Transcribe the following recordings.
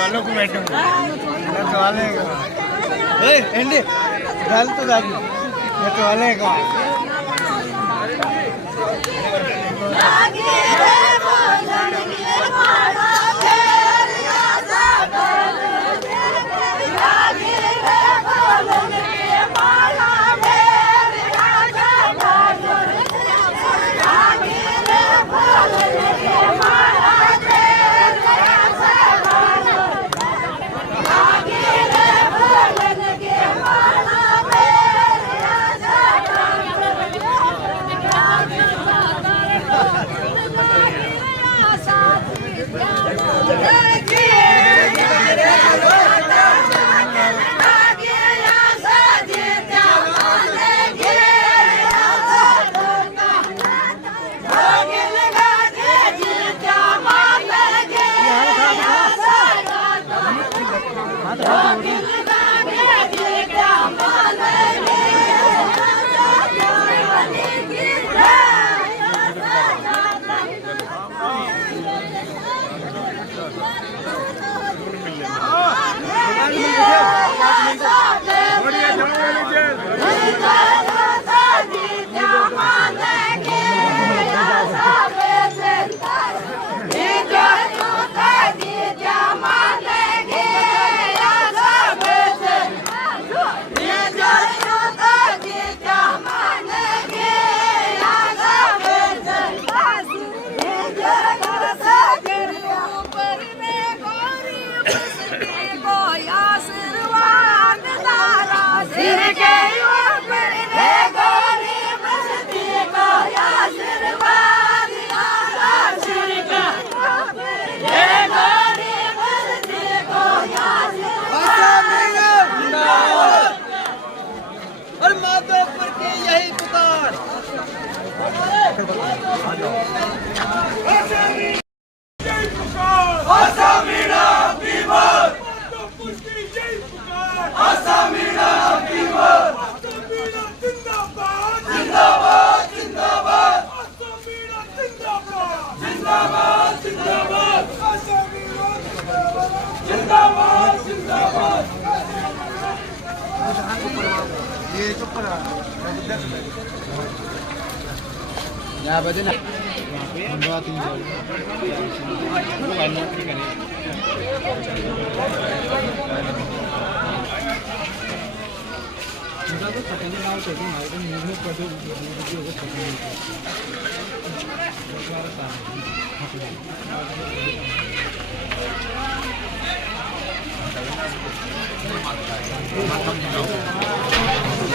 वालों को बैठूंगा तो वाले एंडी डाल तो दादी मैं तो वाले का Ya baju nak. Bawa tinggal. Banyak ni kan. Kita tu sekarang ni laut tu, laut ni mungkin pada video tu sekarang.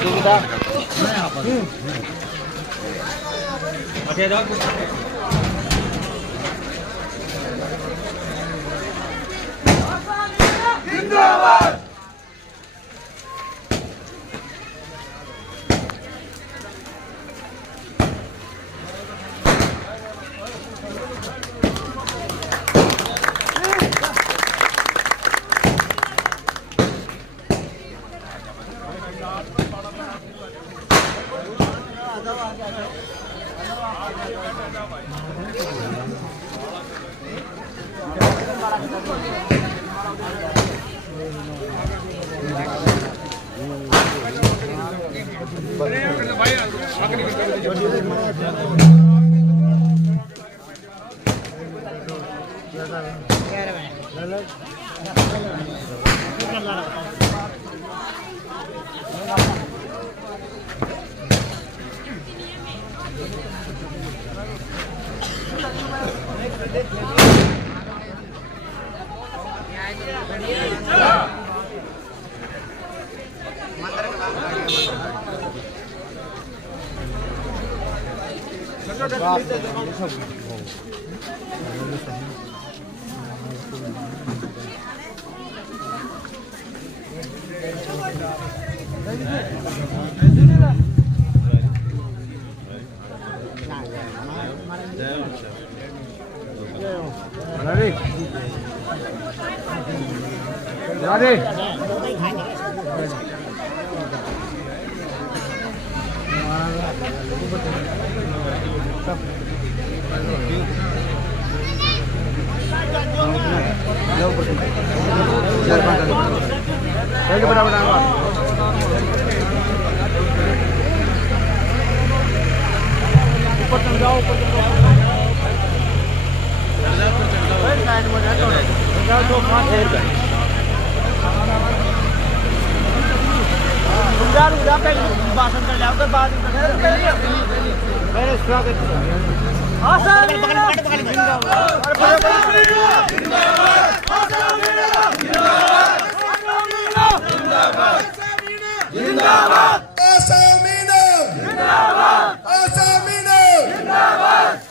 Kita. Okey dah. Zindabad.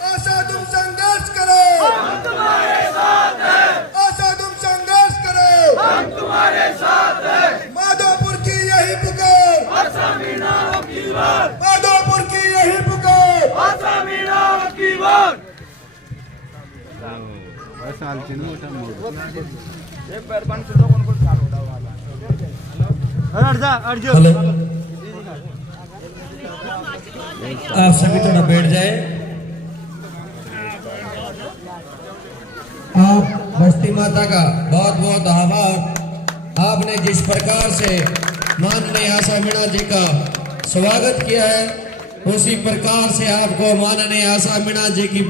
आशा तुम संघर्ष करो, हम तुम्हारे साथ हैं। आशा तुम संघर्ष करो, हम तुम्हारे साथ हैं। माधोपुर की यही पुकार, आशा मीना अब की बार। माधोपुर की यही पुकार, आशा मीना अब की बार। हेलो, आप सभी थोड़ा बैठ जाए। आप बस्ती माता का बहुत बहुत आभार। आपने जिस प्रकार से माननीय आशा मीणा जी का स्वागत किया है, उसी प्रकार से आपको माननीय आशा मीणा जी की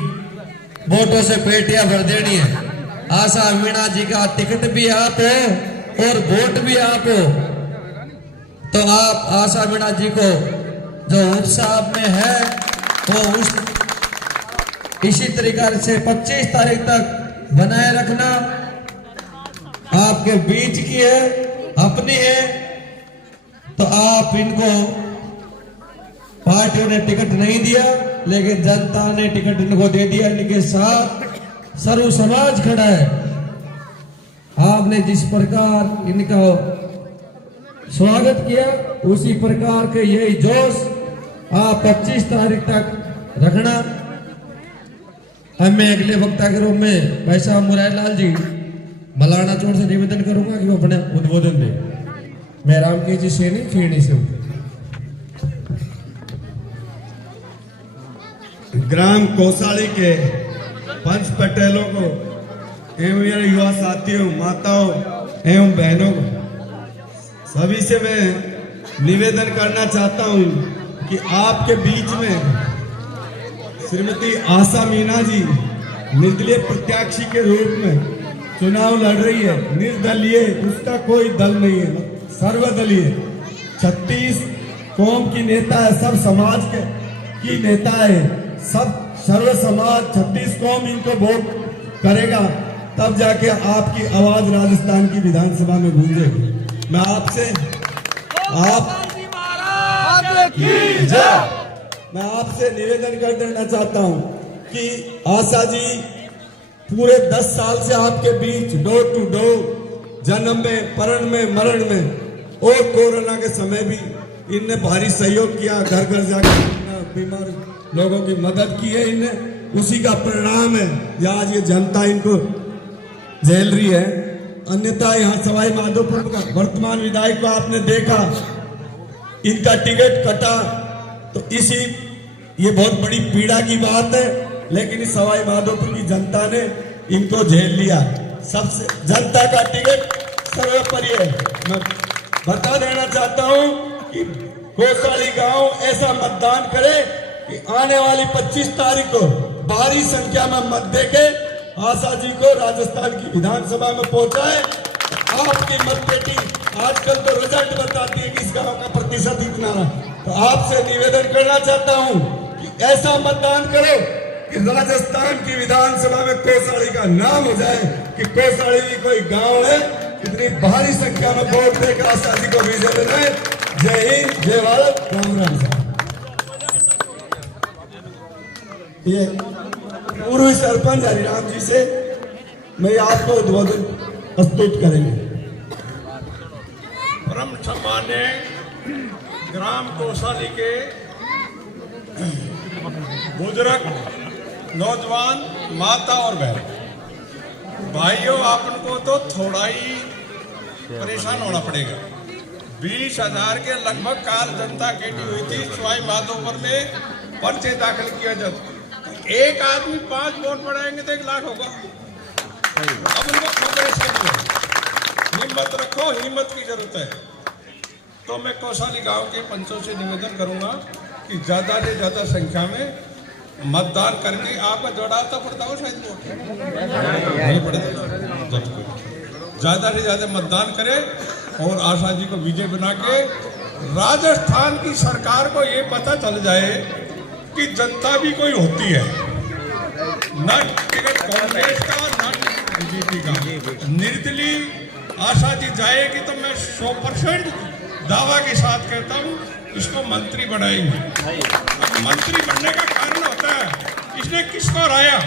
वोटों से पेटियां भर देनी है। आशा मीणा जी का टिकट भी आप हो और वोट भी आप हो, तो आप आशा मीणा जी को जो उत्साह में है वो इसी तरीके से 25 तारीख तक बनाए रखना। आपके बीच की है, अपनी है, तो आप इनको, पार्टियों ने टिकट नहीं दिया लेकिन जनता ने टिकट इनको दे दिया। इनके साथ सर्व समाज खड़ा है। आपने जिस प्रकार इनका स्वागत किया, उसी प्रकार के यही जोश आप 25 तारीख तक रखना। अब मैं अगले वक्ता के रूप में भाई साहब मुरारीलाल जी मलाना चौड़ से निवेदन करूंगा कि वो अपने उद्बोधन दे। मैं रामकेश जी सैनी खेड़ी से हूँ। ग्राम कौसाली के पंच पटेलों को एवं मेरे युवा साथियों, माताओं एवं बहनों को, सभी से मैं निवेदन करना चाहता हूं कि आपके बीच में श्रीमती आशा मीणा जी निर्दलीय प्रत्याशी के रूप में चुनाव लड़ रही है। निर्दलीय, उसका कोई दल नहीं है, सर्वदलीय। 36 कौम की नेता है, सब समाज की नेता है, सब सर्व समाज 36 कौम इनको वोट करेगा, तब जाके आपकी आवाज राजस्थान की विधानसभा में गूंजेगी। मैं आपसे मैं आपसे निवेदन कर देना चाहता हूं कि आशा जी पूरे 10 साल से आपके बीच डोर टू डोर, जन्म में, परण में, मरण में और कोरोना के समय भी इनने भारी सहयोग किया। घर घर जाकर बीमार लोगों की मदद की है इनने, उसी का परिणाम है आज ये जनता इनको झेल रही है। अन्यथा यहाँ सवाई माधोपुर का वर्तमान विधायक को आपने देखा, इनका टिकट कटा, तो ये बहुत बड़ी पीड़ा की बात है, लेकिन इस सवाई माधोपुर की जनता ने इनको झेल लिया। सबसे जनता का टिकट सर्वोपरि है। मैं बता देना चाहता हूं कि कौसाली गांव ऐसा मतदान करे कि आने वाली 25 तारीख को भारी संख्या में मत देके आशा जी को राजस्थान की विधानसभा में पहुंचाए। आपकी मतपेटी आजकल तो रिजल्ट बताती है कि इस गांव का प्रतिशत इतना है। तो आपसे निवेदन करना चाहता हूं कि ऐसा मतदान करो कि राजस्थान की विधानसभा में कौसाली का नाम हो जाए कि कौसाली भी कोई गांव है। इतनी भारी संख्या में वोट देकर आशा जी को विजय बनाए। जय हिंद, जय भारत, राम राम। ये पूर्व सरपंच हरिराम जी से मैं आपको उद्बोधन प्रस्तुत करेंगे। परम सम्मान्य ग्राम कोसाली के बुजुर्ग नौजवान माता और बहन भाइयों, आपको तो थोड़ा ही परेशान होना पड़ेगा। 20,000 के लगभग कार जनता इकट्ठी हुई थी सवाई माधोपुर में, पर्चे दाखिल किया जाता। एक आदमी 5 वोट बढ़ाएंगे तो 1 लाख होगा। अब उनको हिम्मत रखो, हिम्मत की जरूरत है। तो मैं कोसाली गांव के पंचों से निवेदन करूंगा कि ज्यादा से ज्यादा संख्या में मतदान करके आपका जोड़ा तो पड़ता हो शायद वोट नहीं पड़ता, ज्यादा से ज्यादा मतदान करें और आशा जी को विजय बना के राजस्थान की सरकार को ये पता चल जाए कि जनता भी कोई होती है, न टिकट कांग्रेस का न बीजेपी का। निर्दलीय आशा जी जाएगी तो मैं 100% दावा के साथ कहता हूँ इसको मंत्री बनाएंगे। अब मंत्री बनने का कारण होता है इसने किसको हराया,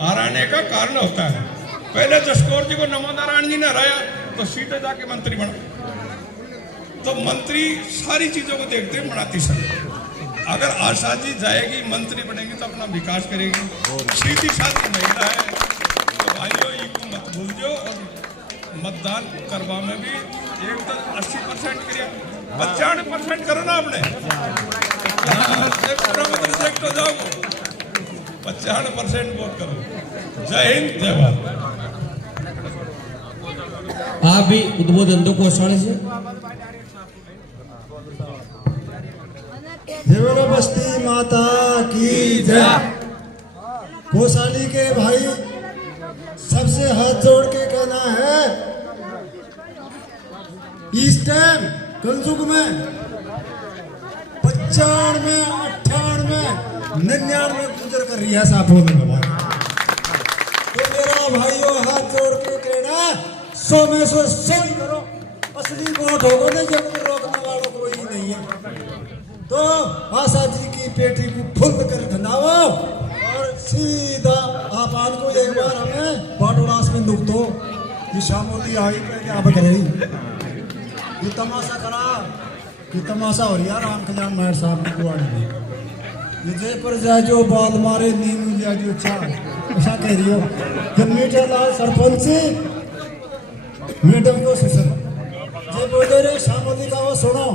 हराने का कारण होता है। पहले जसकौर जी को नमो नारायण जी ने हराया तो सीधे जाके मंत्री बना। तो मंत्री सारी चीजों को देखते हैं बनाती समय। अगर आशा जी जाएगी मंत्री बनेगी तो अपना विकास करेगी, सीधी साधी महिला है। तो भाइयों इनको मत भूलियो और मतदान करवा में भी एकदम 80% करिए, 95% करो ना आपने, पूरा मत रिजेक्ट हो जाओ, 95% वोट करो। जय हिंद, जय भारत। आप भी उद्बोधन दो कोसाली से। देवरा बस्ती माता की जय। कोसाली के भाई सबसे हाथ जोड़ के कहना है, इस टाइम कलयुग में 95, 98, 99 गुजर कर रही है साफों में। तो मेरा भाइयों हाथ जोड़ के कहना 100 में 100 ही करो, असली वोट होगा ना, जब रोकने वालों कोई नहीं है। तो आशा जी की पेटी को फुल कर धनाओ और सीधा आप आज को एक बार हमें बाटोरास में दुख दो कि शामोदी आई पे क्या बकरी ये तमाशा करा, ये तमाशा हो रहा राम कल्याण महर साहब की गुआड़ी में। ये जय पर जाए जो बाल मारे नींद जाए जो चार, ऐसा कह रही हो। जब मीठा लाल सरपंच मैडम को सुसन जय बोले रे शामोदी का वो सुनो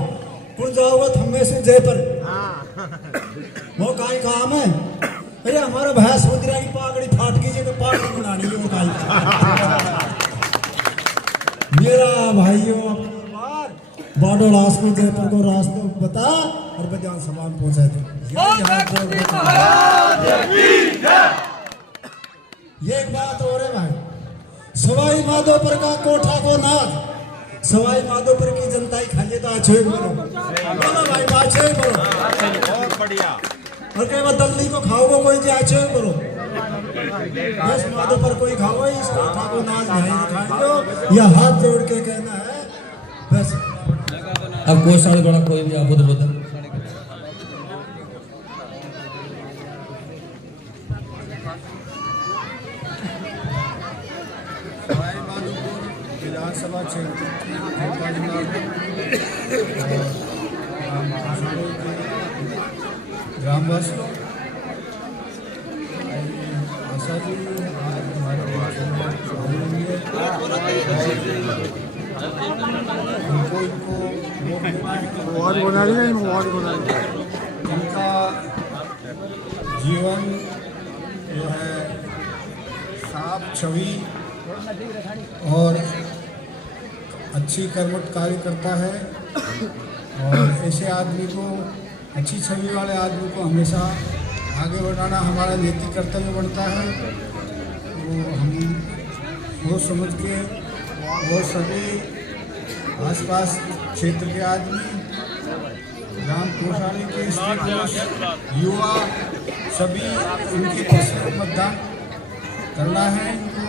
कौन जाओगे थम्मे से जय पर वो काई काम है। अरे हमारा भाई सोच रहा है कि पागड़ी फाट गई तो पागड़ी बनानी है वो काई। मेरा भाइयों बाडोलास को जयपुर को रास्ते बता और विधान सभा में पहुंचा दे। ये एक बात और है भाई, सवाई माधोपुर का कोठा को नाज, सवाई माधोपुर की जनता ही खाइए तो अच्छे बोलो, बोलो भाई अच्छे बोलो, बहुत बढ़िया। और कहीं वो दल्ली को खाओगे कोई जी अच्छे बोलो, बस माधोपुर कोई खाओ इस कोठा को नाज भाई खाइयो, या हाथ जोड़ के कहना है बस। अब कोसाली बड़ा कोई भी आप उद्बोधन। विधानसभा क्षेत्र ग्रामवासी आशा जी वार्ड बना रही है, वार्ड बना रही है। उनका जीवन जो है साफ छवि और अच्छी कर्मठ कार्य करता है और ऐसे आदमी को, अच्छी छवि वाले आदमी को हमेशा आगे बढ़ाना हमारा नैतिक कर्तव्य बनता है। वो हम सोच समझ के और सभी आसपास क्षेत्र के आदमी, ग्राम कोसाली के स्त्री पुरुष, युवा सभी उनकी पसंद मतदान करना है, इनको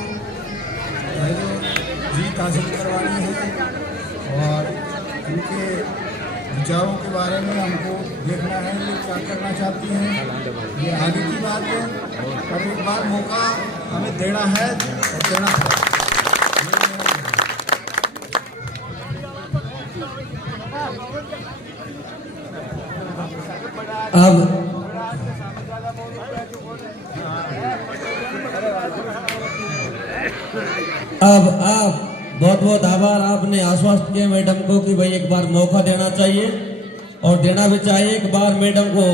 जीत हासिल करवानी है और उनके विचारों के बारे में हमको देखना है ये क्या करना चाहती हैं, ये आगे की बात है। और एक बार मौका हमें देना है और देना है। अब आप बहुत बहुत आभार, आपने आश्वस्त किया मैडम को कि भाई एक बार मौका देना चाहिए और देना भी चाहिए। एक बार मैडम को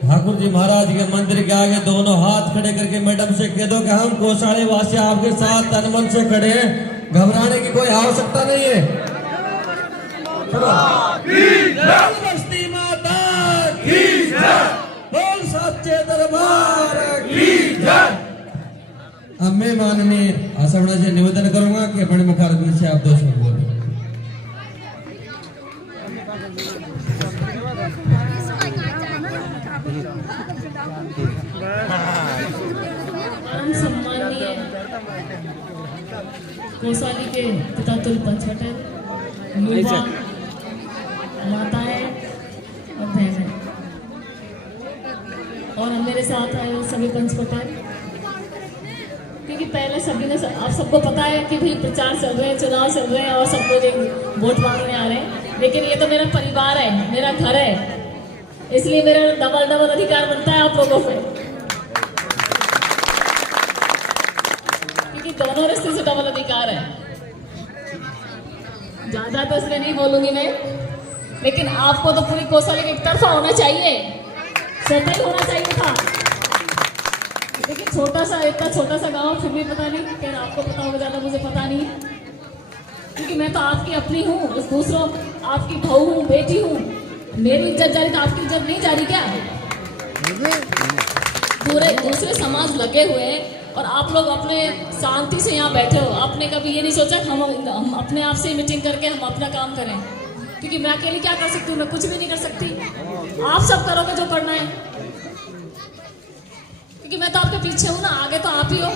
ठाकुर जी महाराज के मंदिर के आगे दोनों हाथ खड़े करके मैडम से कह दो कि हम कोसाड़ी वासी आपके साथ तन मन से खड़े हैं, घबराने की कोई आवश्यकता नहीं है। बस्ती माता की जय, बोल सच्चे दरबार की जय। अब मैं माननीय आसवड़ा से निवेदन करूंगा कि अपने मुखारबिंद से आप 2 शब्द बोलें। हम सम्माननीय कोसाली के पिता तुल पंचवटन, युवा माताएं और बहनें और मेरे साथ आए सभी पंचवटन, क्योंकि पहले सभी ने आप सबको पता है कि भाई प्रचार चल रहे हैं, चुनाव चल रहे हैं और सब लोग वोट मांगने आ रहे हैं, लेकिन ये तो मेरा परिवार है, मेरा घर है, इसलिए मेरा डबल अधिकार बनता है आप लोगों पे, क्योंकि दोनों रिश्ते से डबल अधिकार है। ज्यादा तो इसलिए नहीं बोलूंगी मैं, लेकिन आपको तो पूरी कोसाली एक तरफा होना चाहिए, सही होना चाहिए था। लेकिन छोटा सा, इतना छोटा सा गांव, फिर भी पता नहीं, फिर आपको पता होगा ज्यादा, मुझे पता नहीं, क्योंकि मैं तो आपकी अपनी हूँ, उस दूसरों आपकी बहू हूँ, बेटी हूँ, मेरी इज्जत जा रही तो आपकी इज्जत नहीं जा रही क्या? पूरे दूसरे समाज लगे हुए हैं और आप लोग अपने शांति से यहाँ बैठे हो। आपने कभी ये नहीं सोचा कि हम अपने आप से मीटिंग करके हम अपना काम करें, क्योंकि मैं अकेली क्या कर सकती हूँ? मैं कुछ भी नहीं कर सकती, आप सब करोगे जो करना है, क्योंकि मैं तो आपके पीछे हूँ ना, आगे तो आप ही हो,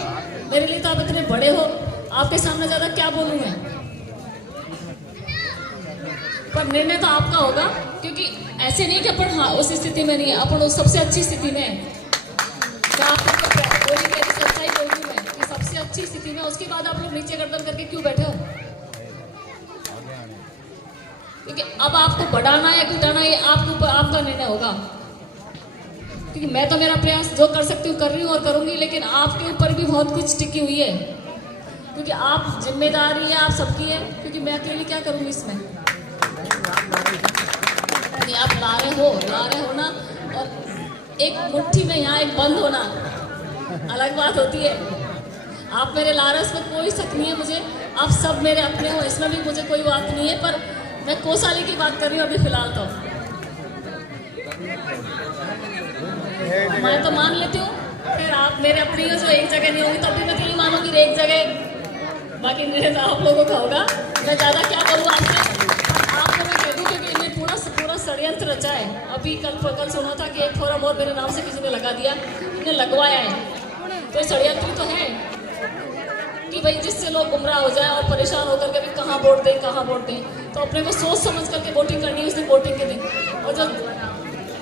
मेरे लिए तो आप इतने बड़े हो, आपके सामने ज्यादा क्या बोलूँ मैं, पर निर्णय तो आपका होगा, क्योंकि ऐसे नहीं कि अपन हाँ उस स्थिति में नहीं है, अपन उस सबसे अच्छी स्थिति में है। क्या आपको बोली मेरी सच्चाई बोलूँ मैं कि सबसे अच्छी स्थिति में, उसके बाद आप लोग नीचे गर्दन करके क्यों बैठे हो? क्योंकि अब आपको बढ़ाना या घटाना ये आपका निर्णय होगा, क्योंकि मैं तो मेरा प्रयास जो कर सकती हूँ कर रही हूँ और करूंगी, लेकिन आपके ऊपर भी बहुत कुछ टिकी हुई है, क्योंकि आप जिम्मेदारी है आप सबकी है, क्योंकि मैं अकेली क्या करूंगी इसमें? आप ला रहे हो ना, और एक मुट्ठी में यहाँ एक बंद होना अलग बात होती है। आप मेरे ला रहे, इसमें कोई शक नहीं है मुझे, आप सब मेरे अपने हो, इसमें भी मुझे कोई बात नहीं है, पर मैं कोसाली की बात कर रही हूँ अभी फिलहाल। तो मैं तो मान लेती हूँ, फिर आप मेरे अपनी हो, जो एक जगह नहीं होगी तब भी मैं तो नहीं मानूंगी एक जगह, बाकी मेरे तो आप लोगों का होगा। मैं ज़्यादा क्या करूँ आपसे, आपको मैं कह दूँ, क्योंकि इन्हें पूरा षड्यंत्र रचा है। अभी कल सुना था कि एक फोरम और मेरे नाम से किसी ने लगा दिया, इन्हें लगवाया है, तो षड्यंत्र तो है कि भाई जिससे लोग गुमराह हो जाए और परेशान होकर के भी कहाँ वोट दें, तो अपने को सोच समझ करके वोटिंग करनी है उस दिन, वोटिंग के दिन, और जो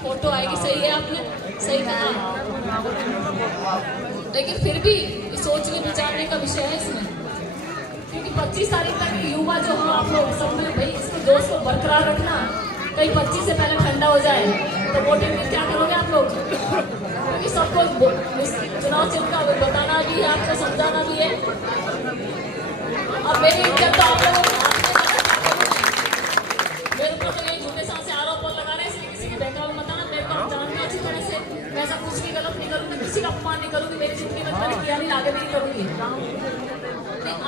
फोटो आएगी, सही है आपने सही कहा, लेकिन फिर भी सोचने विचारने का विषय है इसमें, क्योंकि 25 तारीख तक युवा जो हो आप लोग सब में भाई इसको जोश को बरकरार रखना, कहीं 25 से पहले ठंडा हो जाए तो वोटिंग में क्या करोगे आप लोग? क्योंकि सबको चुनाव चिन्ह का बताना भी है, आपको समझाना भी है, और मेरी इज्जत तो आप लोगों मेरे ऊपर तो ये झूठे सांस से आरोप लगा रहे हैं, इसलिए किसी के बहकावे मत आना, मेरे को आप जानते अच्छी तरह से, मैं ऐसा कुछ भी गलत नहीं करूँगी, किसी का अपमान नहीं करूँगी, मेरी जिंदगी में मैंने किया नहीं, आगे भी नहीं करूँगी।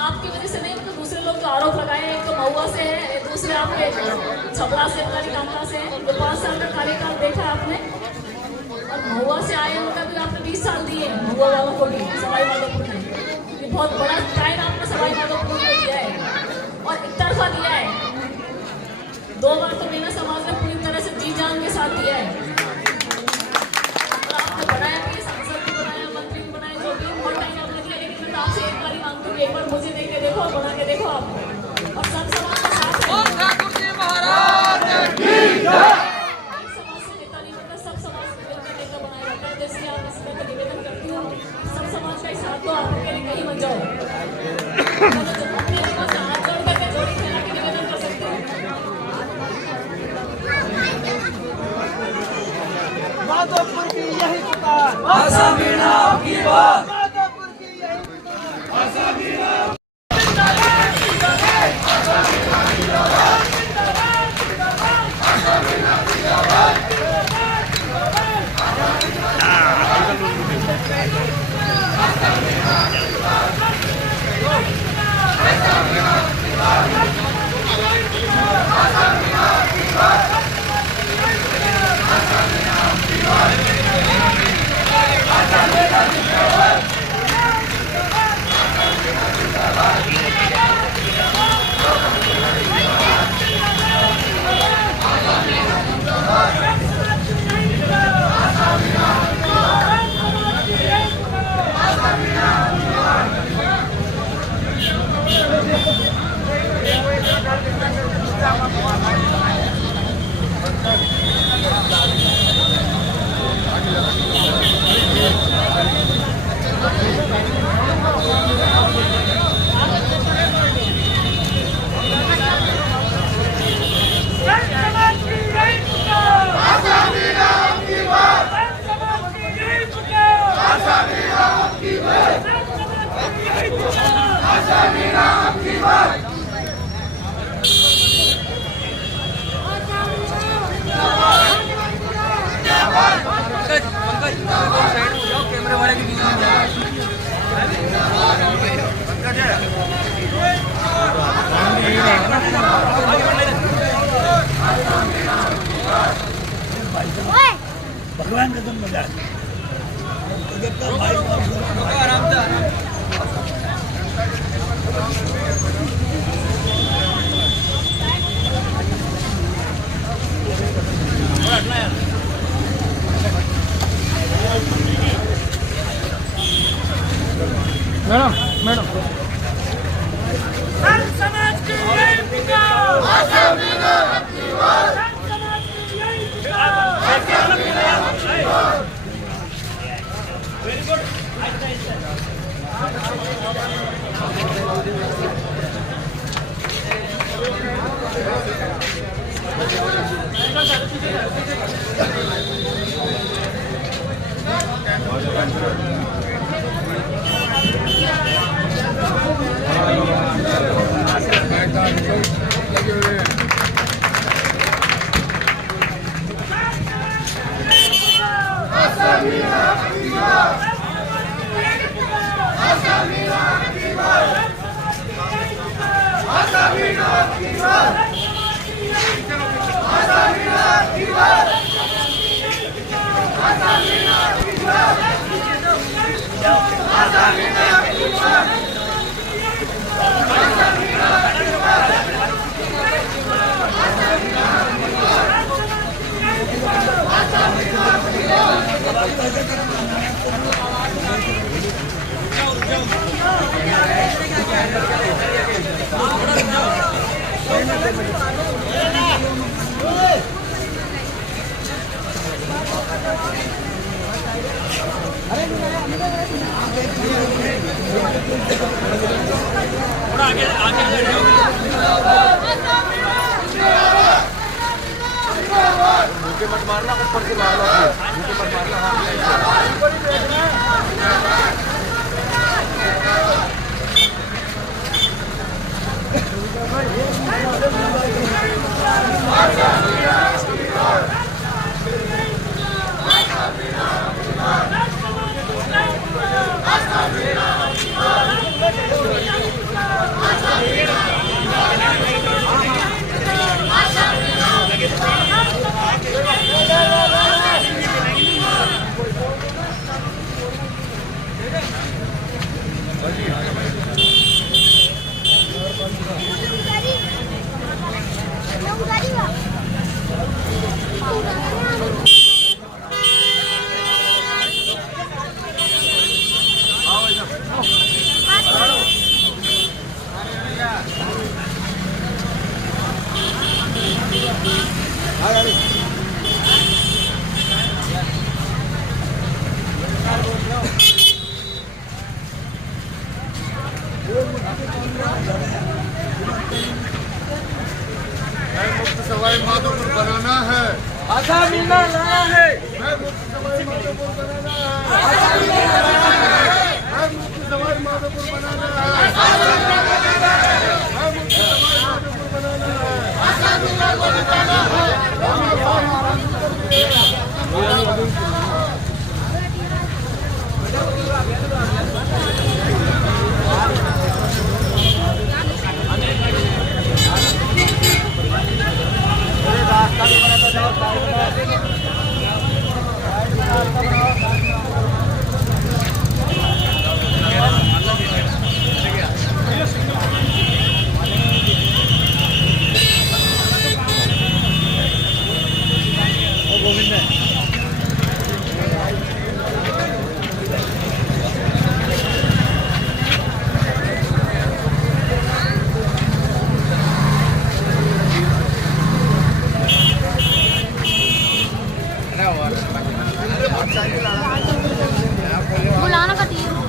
आपकी वजह से नहीं, तो दूसरे लोग जो आरोप लगाए हैं, एक तो महुआ से है, एक दूसरे आपके छपरा से, कामका से है, तो 5 साल का कार्यकाल देखा है आपने, और महुआ से आए उनका भी आपने 20 साल दिए महुआ वालों को भी, सवाई माधोपुर में, ये बहुत बड़ा टाइम आपने सवाई माधोपुर में दिया है और एक तरफा दिया है। 2 बार तो मेरा समाज ने पूरी तरह से जी जान के साथ दिया है, और आपने बनाया भी, सांसद भी बनाया, मंत्री भी बनाया, जो भी बहुत टाइम आपने दिया, लेकिन मैं तो आपसे एक बार ही मांगती हूँ, एक बार मुझे दे के देखो, बना के देखो आप, और सब समाज का साथ है। माधोपुर की यही पुकार, आशा मीणा आपकी बात, माधोपुर की यही पुकार। आसामीना लड़ा है मैं मुफ्ती समाज माधोपुर बनाना है मैं मुफ्ती समाज माधोपुर बनाना है मैं मुफ्ती समाज माधोपुर बनाना बुलाना का टीम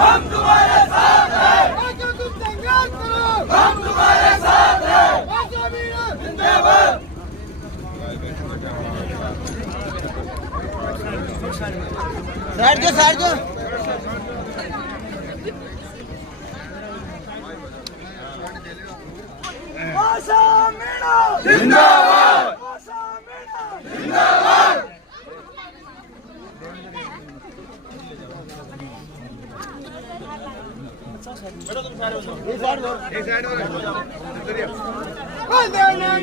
हम तुम्हारे साथ हैं तुम संघर्ष करो हम तुम्हारे साथ हैं जिंदाबाद साइड जो जिंदाबाद जिंदाबाद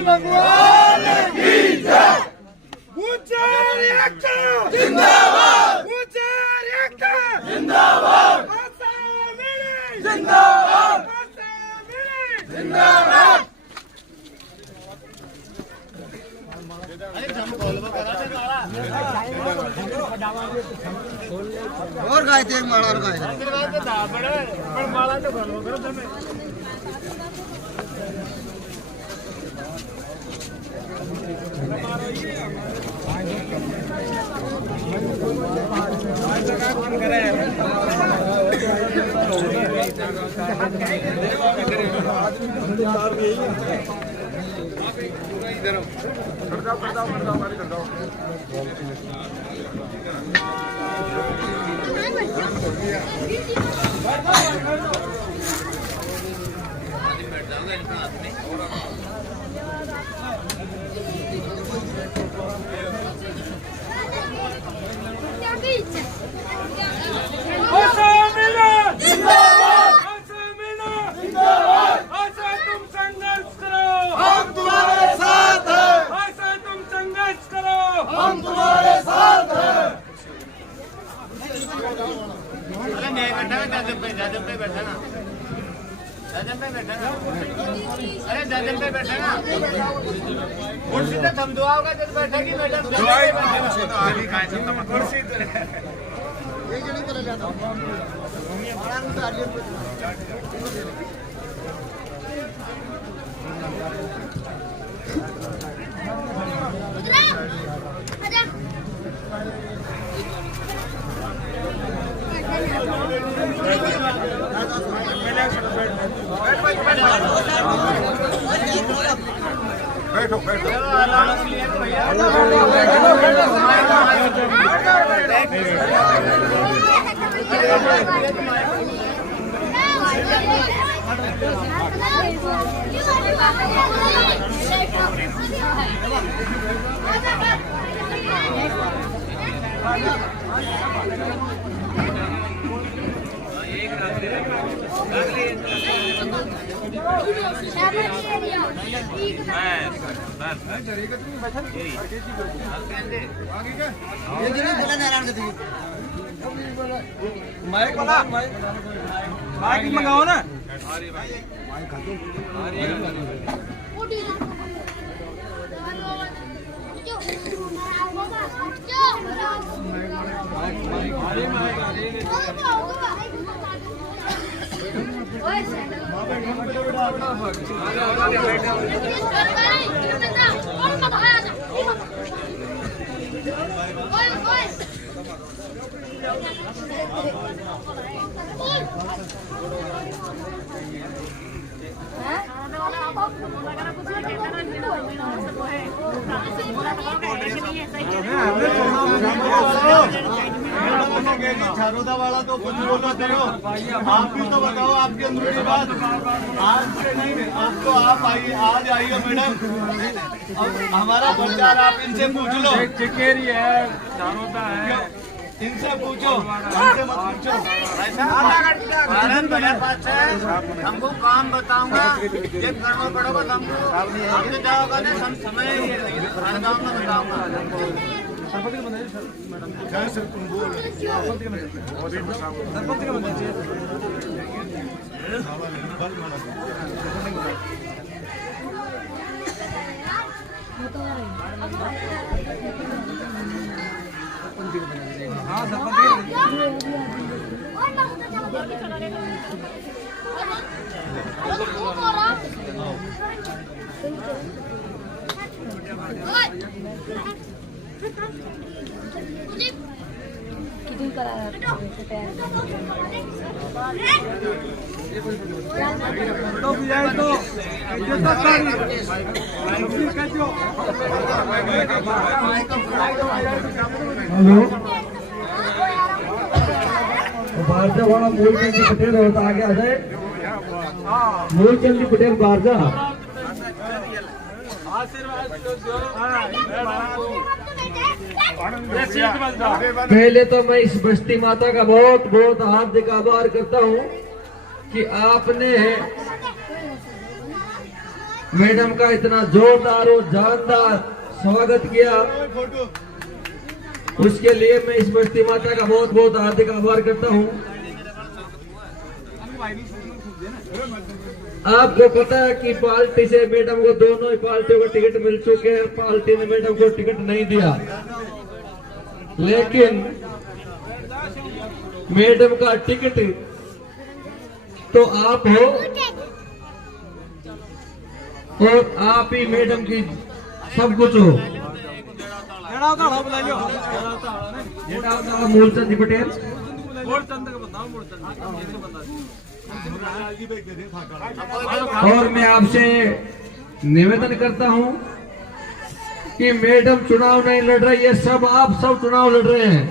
भगवान की जय ऊंचा रिएक्टर जिंदाबाद ऊंचा रिएक्टर जिंदाबाद जिंदाबाद जिंदाबाद और गाय थे माला और गाय माला तो कर दो आशा मीना जिंदाबाद, आशा मीना जिंदाबाद, आशा तुम संघर्ष करो, हम तुम्हारे साथ हैं, आशा तुम संघर्ष करो, हम तुम्हारे साथ हैं। अरे नहीं बैठा ना, दादम पे बैठा ना, दादम पे बैठा ना, अरे दादम पे बैठा ना, कुर्सी तो थम दुआ होगा जब बैठा की मैडम कुर्सी बैठो बैठो माइक मंगाओ ना। झारोदा वाला तो कुछ बोलो करो, आप भी तो बताओ आपकी अंदरूनी बात। आज से नहीं, अब तो आप आइए, आज आइए मैडम, अब हमारा प्रचार आप इनसे पूछ लो। चिकेरी है, झारोदा है, इनसे पूछो, हमसे मत पूछो। हमको काम बताऊंगा, जब करना पड़ेगा हमको, हम तो जाओगा ना, हम समय हर काम में बताऊंगा। हेलो, बारजा वाला मूलचंद जी पटेल होता आगे आ जाए। मूलचंद जी पटेल बारजा। पहले तो मैं इस बस्ती माता का बहुत बहुत हार्दिक आभार करता हूँ कि आपने मैडम का इतना जोरदार और जानदार स्वागत किया। उसके लिए मैं इस बस्ती माता का बहुत बहुत हार्दिक आभार करता हूँ। आपको पता है कि पार्टी से मैडम को दोनों ही पार्टियों को टिकट मिल चुके हैं। पार्टी ने मैडम को टिकट नहीं दिया, लेकिन मैडम का टिकट तो आप हो और आप ही मैडम की सब कुछ हो। मूलचंद जी पटेल, और मैं आपसे निवेदन करता हूं कि मैडम चुनाव नहीं लड़ रही है, सब आप सब चुनाव लड़ रहे हैं।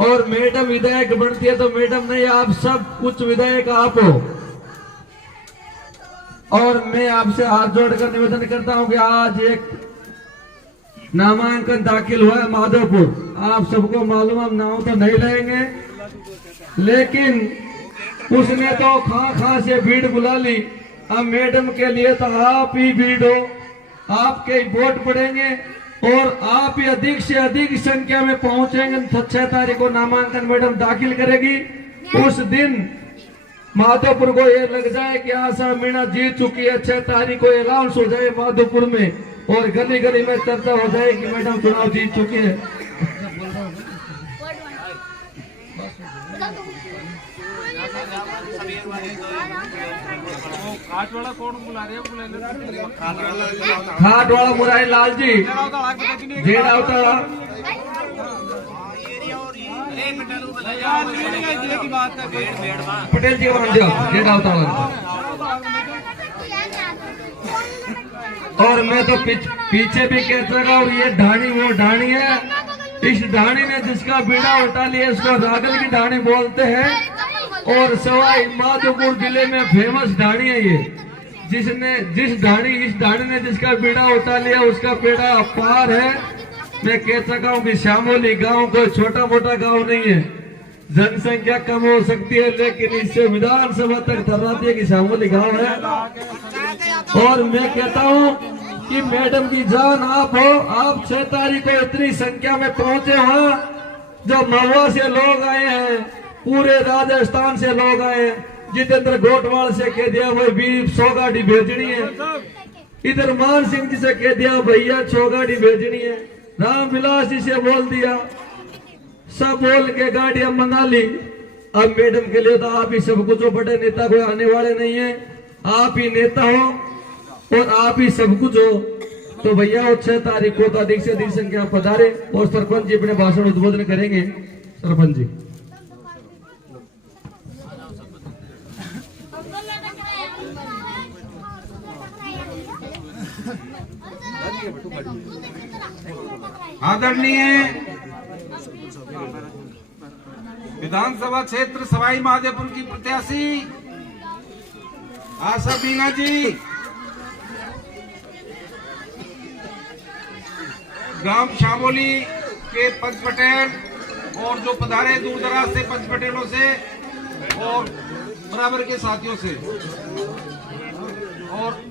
और मैडम विधायक बनती है तो मैडम नहीं, आप सब कुछ विधायक आप हो। और मैं आपसे हाथ जोड़कर निवेदन करता हूं कि आज एक नामांकन दाखिल हुआ है माधोपुर। आप सबको मालूम, हम नाम तो नहीं लेंगे, लेकिन उसने तो खा से भीड़ बुला ली। अब मैडम के लिए तो आप ही भीड़ हो, आपके वोट पड़ेंगे और आप ही अधिक से अधिक संख्या में पहुंचेंगे। 6 तारीख को नामांकन मैडम दाखिल करेगी। उस दिन माधोपुर को ये लग जाए कि आशा मीणा जीत चुकी है। 6 तारीख को अनाउंस हो जाए माधोपुर में और गली गली में चर्चा हो जाए कि मैडम चुनाव जीत चुकी है। खाट वाला कौन बुला रहे हैं? खाट वाला मुरारी लाल जी जेड़ा उतारा पटेल जी मान जाओ जेड़ा उतारा। और मैं तो पीछे भी कहता रहा, और ये ढाणी वो ढाणी है। इस ढाणी ने जिसका बीड़ा उठा लिया इसको रागल की ढाणी बोलते हैं। और सवाई माधोपुर जिले में फेमस ढाणी है ये। इस ढाणी ने जिसका बीड़ा उठा लिया उसका बेड़ा अपार है। मैं कह सका हूँ कि श्यामोली गांव कोई छोटा मोटा गांव नहीं है। जनसंख्या कम हो सकती है लेकिन इससे विधानसभा तक धरनाती है कि श्यामोली गांव है। और मैं कहता हूँ कि मैडम की जान आप हो। आप 6 तारीख को इतनी संख्या में पहुंचे वहां, जो महुआ से लोग आए हैं, पूरे राजस्थान से लोग आए हैं। जितेंद्र गोटवाल से कह दिया भाई 100 गाड़ी भेजनी है। इधर मान सिंह जी से कह दिया भैया 6 गाड़ी भेजनी है। राम विलास जी से बोल दिया, सब बोल के गाड़ियां मंगा ली। अब मैडम के लिए तो आप ही सब कुछ हो, बड़े नेता कोई आने वाले नहीं है। आप ही नेता हो और आप ही सब कुछ हो। तो भैया 6 तारीख को तो अधिक से अधिक संख्या पधारे। और सरपंच जी अपने भाषण उद्बोधन करेंगे। सरपंच जी आदरणीय विधानसभा क्षेत्र सवाई माधोपुर की प्रत्याशी आशा मीणा जी, ग्राम श्यामोली के पंच पटेल और जो पधारे दूर दराज से पंच पटेलों से और बराबर के साथियों से, और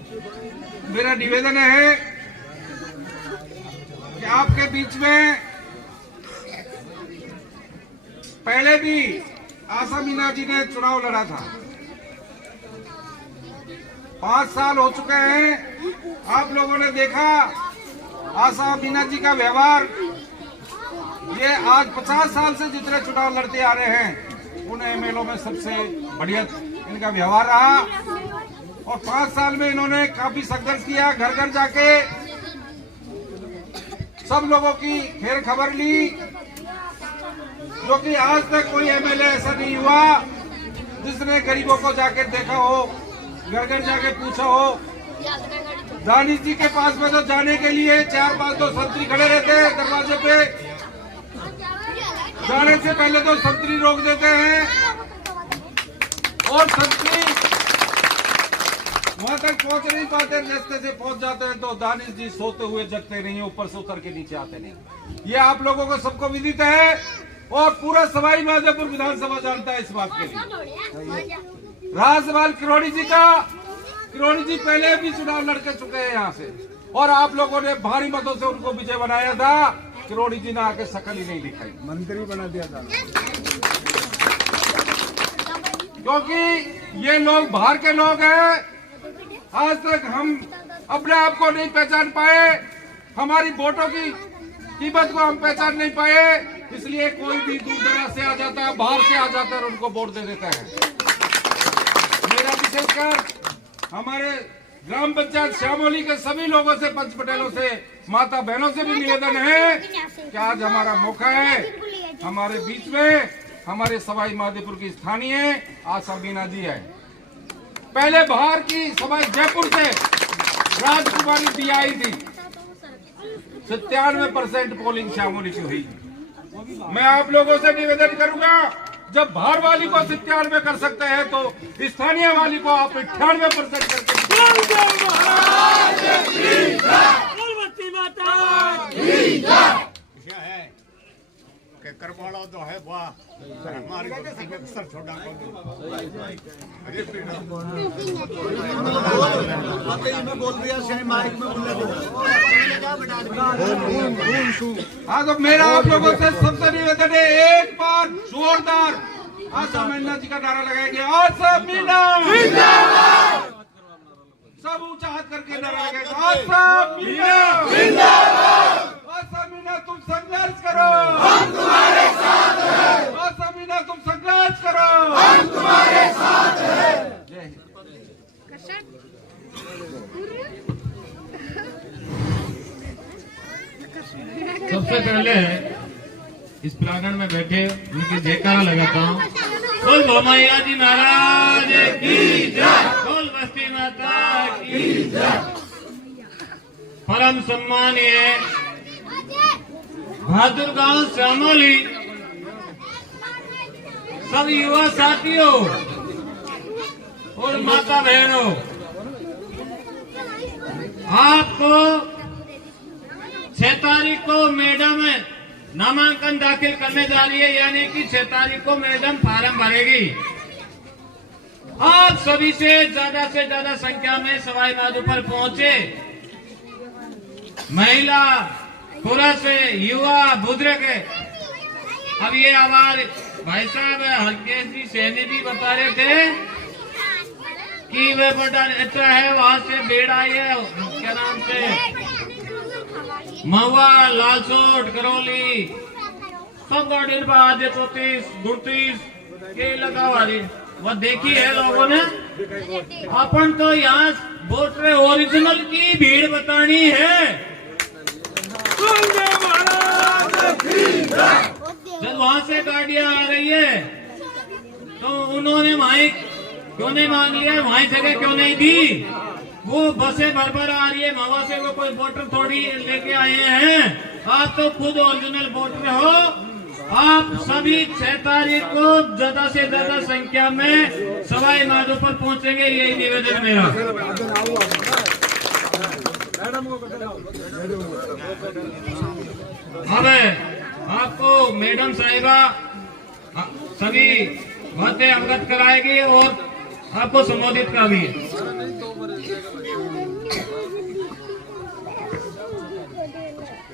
मेरा निवेदन है कि आपके बीच में पहले भी आशा मीणा जी ने चुनाव लड़ा था। 5 साल हो चुके हैं। आप लोगों ने देखा आशा मीणा जी का व्यवहार। ये आज 50 साल से जितने चुनाव लड़ते आ रहे हैं उन एमएलओ में सबसे बढ़िया इनका व्यवहार रहा। और 5 साल में इन्होंने काफी संघर्ष किया, घर घर जाके सब लोगों की खैर खबर ली, जो कि आज तक कोई एमएलए ऐसा नहीं हुआ जिसने गरीबों को जाके देखा हो, घर घर जाके पूछा हो। दानिश जी के पास में तो जाने के लिए 4-5 तो संतरी खड़े रहते हैं दरवाजे पे। जाने से पहले तो संतरी रोक देते हैं और संतरी वहां तक पहुंच नहीं पाते, रास्ते से पहुंच जाते हैं तो दानिश जी सोते हुए जगते नहीं, ऊपर से उतर के नीचे आते नहीं। ये आप लोगों को सबको विदित है और पूरा सवाई माधोपुर विधानसभा जानता है इस बात के लिए। रहा सवाल किरोड़ी जी का, किरोड़ी जी पहले भी चुनाव लड़के चुके हैं यहाँ से और आप लोगों ने भारी मतों से उनको विजय बनाया था। किरोड़ी जी ने आके शकल ही नहीं दिखाई, मंत्री बना दिया था। क्योंकि ये लोग बाहर के लोग हैं। आज तक हम अपने आप को नहीं पहचान पाए, हमारी वोटों की कीमत को हम पहचान नहीं पाए, इसलिए कोई भी दूर दराज से आ जाता है, बाहर से आ जाता है और उनको वोट दे देता है। मेरा विशेषकर हमारे ग्राम पंचायत श्यामोली के सभी लोगों से, पंच पटेलों से, माता बहनों से भी निवेदन है कि आज हमारा मौका है, हमारे बीच में हमारे सवाई माधोपुर की स्थानीय आशा मीणा जी है। पहले बाहर की सवाई जयपुर से राजकुमारी दी आई थी, 97% पोलिंग श्यामोली की हुई। मैं आप लोगों से निवेदन करूंगा जब बाहर वाली को 97 कर सकते हैं तो स्थानीय वाली को आप 98% करके करवाड़ा तो है वाह हमारे सर छोड़ा बोल दिया माइक में हाँ तो मेरा आप लोगों से सबसे निवेदन है, एक बार जोरदार आशा मीना जी का नारा लगाएंगे। आशा मीना सब ऊंचा हाथ करके नारा लगाएंगे। आशा मीना आशा मीना तुम संघर्ष करो, हम तुम्हारे साथ हैं। आशा मीना तुम संघर्ष करो, हम तुम्हारे साथ हैं। जय हिंद। सबसे पहले इस प्रांगण में बैठे उनकी जयकारा लगाता हूँ। बोल भोमैया जी महाराज की जय, बोल बस्ती माता की जय। परम सम्मानीय बहादुर गांव श्यामोली सब युवा साथियों और माता बहनों, आपको 6 तारीख को मैडम नामांकन दाखिल करने जा रही है, यानी कि 6 तारीख को मैडम फार्म भरेगी। आप सभी से ज्यादा संख्या में सवाई माधोपुर पहुंचे, महिला पुरुष युवा बुजुर्ग। अब ये हमारे भाई साहब हरकेश जी सैनी भी बता रहे थे कि वे बड़ा अच्छा है, वहां से भीड़ आई है, क्या नाम से महुआ, लालसोट, करौली सब गाड़ी पर आज 34 38 के लगा वाली वो देखी है लोगों ने। अपन तो यहाँ वोटर ओरिजिनल की भीड़ बतानी है। जब वहां से गाड़ियां आ रही है तो उन्होंने वहीं क्यों नहीं मांग लिया, वहीं जगह क्यों नहीं दी? वो बसें भर आ रही है, महुआ से वो कोई वोटर थोड़ी लेके आए हैं। आप तो खुद ओरिजिनल वोटर हो। आप सभी 6 तारीख को ज्यादा से ज्यादा संख्या में सवाई माधोपुर पहुंचेंगे, यही निवेदन मेरा। अब आपको मैडम साहिबा सभी बातें अवगत कराएगी और आपको संबोधित करेगी।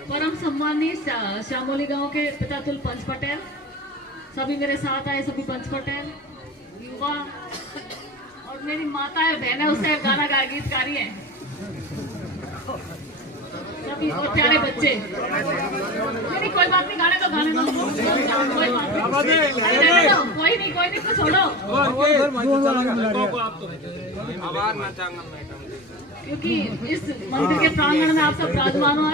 परम सम्मानीय श्यामोली गांव के पितातुल पंच पटेल, सभी मेरे साथ आए, सभी पंच पटेल युवा और मेरी माता है, बहन है, उससे गाना गीतकारी है, सभी और प्यारे बच्चे। नहीं कोई बात नहीं, गाने दो कोई बात नहीं, कोई नहीं तो छोड़ो, क्योंकि इस मंदिर के प्रांगण में आप सब विराजमान हो।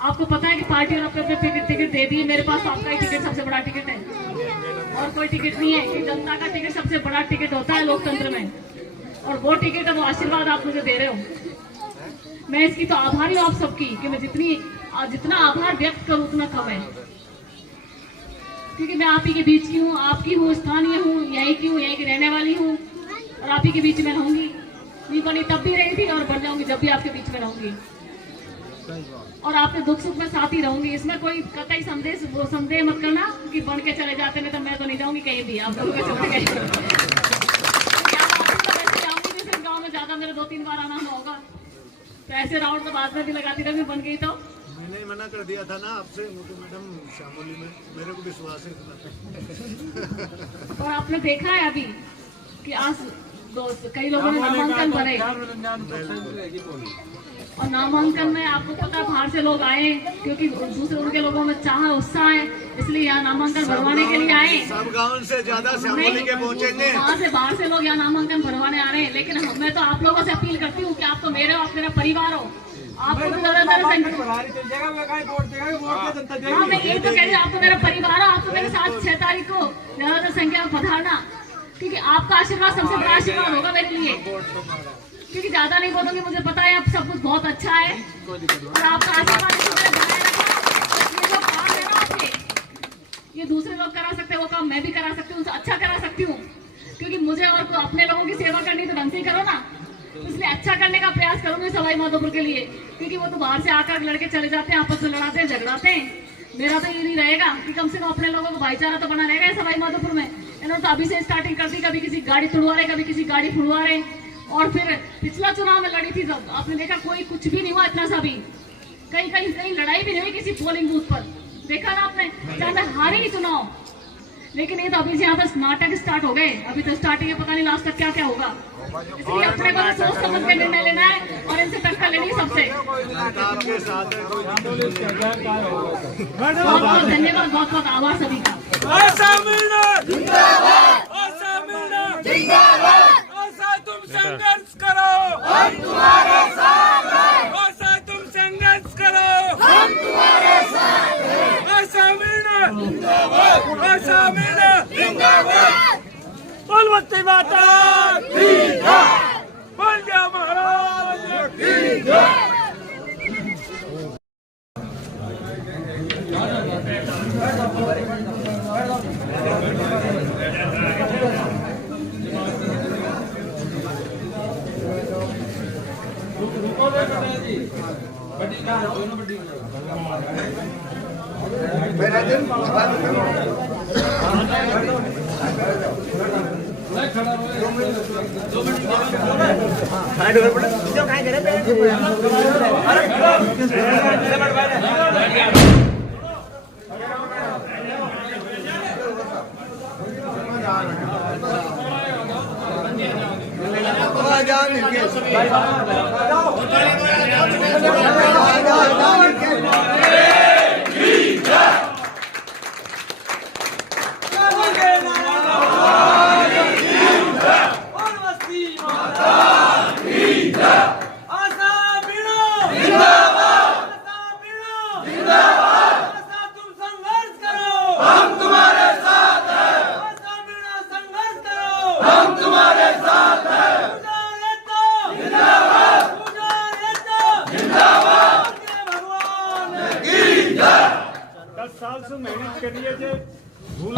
आपको पता है कि पार्टी और अपने टिकट दे दी। मेरे पास तो आपका ही टिकट सबसे बड़ा टिकट है और कोई टिकट नहीं है कि जनता का टिकट सबसे बड़ा टिकट होता है लोकतंत्र में, और वो टिकट है, वो आशीर्वाद आप मुझे दे रहे हो। मैं इसकी तो आभारी हूँ आप सबकी कि मैं जितना आभार व्यक्त करूँ उतना कम है, क्योंकि मैं आप ही के बीच की हूँ, आपकी हूँ, स्थानीय हूँ, यहीं की हूँ, यहीं की रहने वाली हूँ और आप ही के बीच में रहूंगी। नहीं बनी तब भी रही थी और बन जाऊंगी जब भी आपके बीच में रहूंगी, और आपके दुख सुख में साथ ही रहूंगी। इसमें कोई कतई संदेह मत करना कि बन के चले जाते नहीं तो मैं तो नहीं जाऊंगी कहीं भी, आप लोगों के चलते गए गाँव में ज्यादा मेरे 2-3 बार आना होगा, तो ऐसे राउंड तो बाद में भी लगाती रही, बन गई तो मैंने मना कर दिया था ना आपसे, मैडम श्यामोली में मेरे को विश्वास है। और आपने देखा है अभी कि आज कई लोगों ने नामांकन भरे, और नामांकन में आपको पता है बाहर से लोग आए, क्योंकि दूसरे उनके लोगों में चाह उत्साह है, इसलिए यहाँ नामांकन भरवाने के लिए आए। सब गाँव से ज्यादा श्यामोली के पहुँचेंगे, वहाँ से बाहर से लोग यहाँ नामांकन भरवाने आ रहे हैं। लेकिन मैं तो आप लोगों से अपील करती हूँ कि आप तो मेरे हो, आप मेरा परिवार हो, आपको हाँ मैं यही तो कह रही हूँ, आप तो मेरा परिवार हो, आप तो मेरे साथ 6 तारीख को ज्यादातर संख्या में पधारना, क्योंकि आपका आशीर्वाद सबसे बड़ा आशीर्वाद होगा मेरे लिए। क्योंकि ज्यादा नहीं बोलूंगी, मुझे पता है आप सब कुछ बहुत अच्छा है और आपका आशीर्वाद ये दूसरे लोग करा सकते हैं वो काम मैं भी करा सकती हूँ, उनसे अच्छा करा सकती हूँ, क्योंकि मुझे और अपने लोगों की सेवा करनी तो ढंग से ही करो ना। इसलिए अच्छा करने का प्रयास करूंगी सवाई माधोपुर के लिए, क्योंकि वो तो बाहर से आकर लड़के चले जाते हैं, आपस में लड़ाते हैं, झगड़ाते हैं। मेरा तो ये नहीं रहेगा कि कम से कम अपने लोगों को भाईचारा तो बना रहेगा सवाई माधोपुर में। इन्होंने तो अभी से स्टार्टिंग कर दी, कभी किसी गाड़ी तुड़वा रहे, कभी किसी गाड़ी फुड़वा रहे। और फिर पिछला चुनाव में लड़ी थी जब आपने देखा कोई कुछ भी नहीं हुआ इतना सा भी, कहीं लड़ाई भी नहीं हुई किसी पोलिंग बूथ पर, देखा ना आपने, चाहे हारे ही चुनाव। लेकिन ये तो अभी से यहाँ तक नाटक स्टार्ट हो गए, अभी तो स्टार्टिंग है, पता नहीं लास्ट तक क्या क्या होगा। इसलिए अपने को सोच समझ के निर्णय लेना है और इनसे टक्कर लेनी है सबसे। बहुत बहुत धन्यवाद, बहुत बहुत आभार सभी का। तुम संघर्ष करो, हम तुम्हारे साथ हैं। तुम संघर्ष करो, हम तुम्हारे साथ हैं। जिंदाबाद, बोल बत्ती माता, बोल जय महाराज।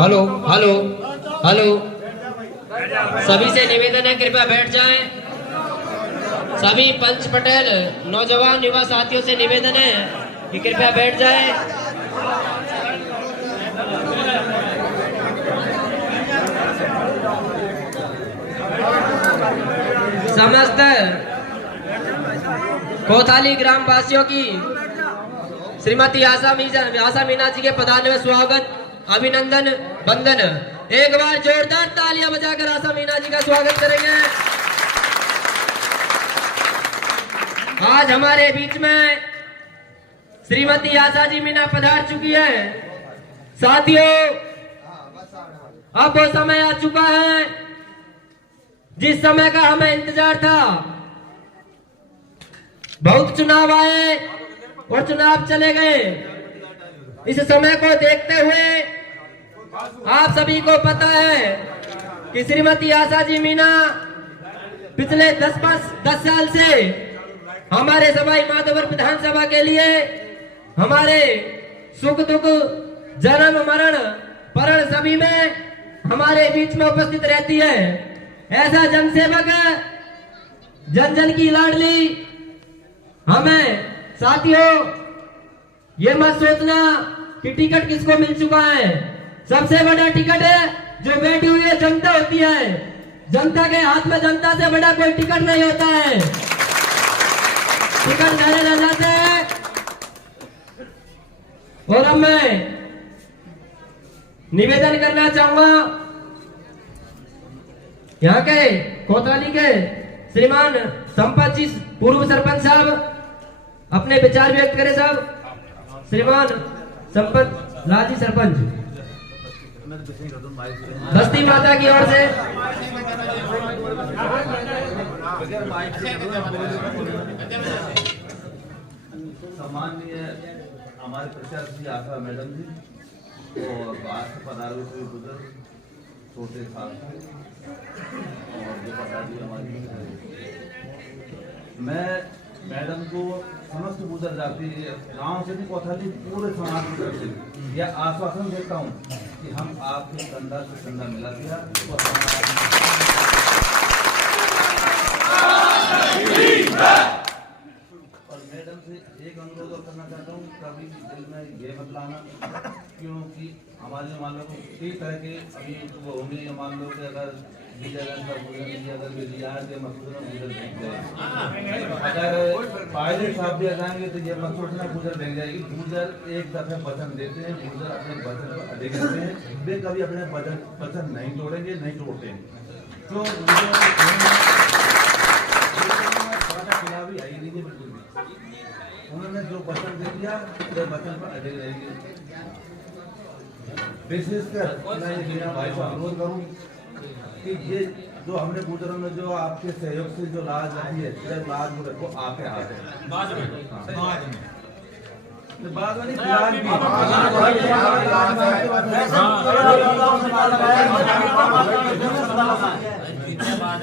हेलो हेलो हेलो, सभी से निवेदन है कृपया बैठ जाएं। सभी पंच पटेल नौजवान युवा साथियों से निवेदन है कि कृपया बैठ जाएं। समस्त कोताली ग्राम वासियों की श्रीमती आशा मीना जी के पधारने में स्वागत, अभिनंदन, वंदन। एक बार जोरदार तालियां बजाकर आशा मीना जी का स्वागत करेंगे। आज हमारे बीच में श्रीमती आशा जी मीना पधार चुकी है। साथियों, अब वो समय आ चुका है जिस समय का हमें इंतजार था। बहुत चुनाव आए और चुनाव चले गए। इस समय को देखते हुए आप सभी को पता है कि श्रीमती आशा जी मीना पिछले 10 साल से हमारे सवाई माधोपुर विधानसभा के लिए हमारे सुख दुख, जन्म मरण, परण सभी में हमारे बीच में उपस्थित रहती है। ऐसा जनसेवक, जन जन की लाडली। हमें साथियों ये मत सोचना कि टिकट किसको मिल चुका है। सबसे बड़ा टिकट है जो बैठी हुई है जनता होती है। जनता के हाथ में जनता से बड़ा कोई टिकट नहीं होता है। टिकट जाने रह जाते हैं। और अब मैं निवेदन करना चाहूंगा यहाँ के कोतवाली के श्रीमान संपत जी, पूर्व सरपंच साहब, अपने विचार व्यक्त करें साहब। श्रीमान संपत लाल जी, सरपंच बस्ती माता की ओर से। सम्माननीय हमारे प्रशासक आशा मैडम जी और बाहर से पधारे हुए बुजुर्ग, छोटे साथी और जो पधारी हमारी, मैं मैडम को समस्त गुजर जाती गांव से भी कोतवाली पूरे समाज की तरफ से यह आश्वासन देता हूँ कि हम आपके कंधा से कंधा मिला दिया और मैडम से एक अनुरोध और करना चाहता हूँ, कभी दिल में ये मत लाना, क्योंकि हमारे मान लो कई तरह के अभी वो होंगे, मान लो कि अगर अगर पायलट साहब भी आ जाएंगे तो ये मत सोचना गुजर बह जाएगी। गुजर एक दफे वचन देते हैं, गुजर अपने वचन को अड़े करते हैं, वे कभी अपने वचन नहीं तोड़ेंगे, नहीं तोड़ते हैं। तो खिलाफ भी आई नहीं बिल्कुल भी, उन्होंने जो वचन दे दिया वे वचन पर अड़े रहेंगे। विशेषकर मैं ये भाई को अनुरोध करूँ कि ये जो हमने गुजरों में जो आपके सहयोग से जो लाज आई है, लाज वो रखो आपके हाथ है। बाद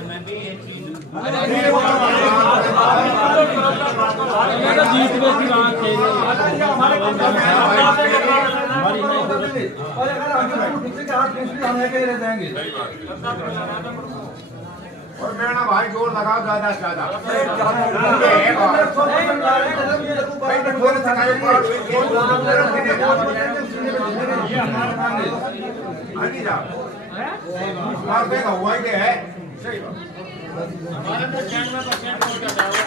में भी ये चीज जीत में की बात है। और अगर हम किसी के हाथ हम लेके रह जाएंगे। और मेरा भाई जोर लगाओ ज्यादा से ज्यादा। हुआ ही है सही बात। हमारे तो 96% वोट का दावा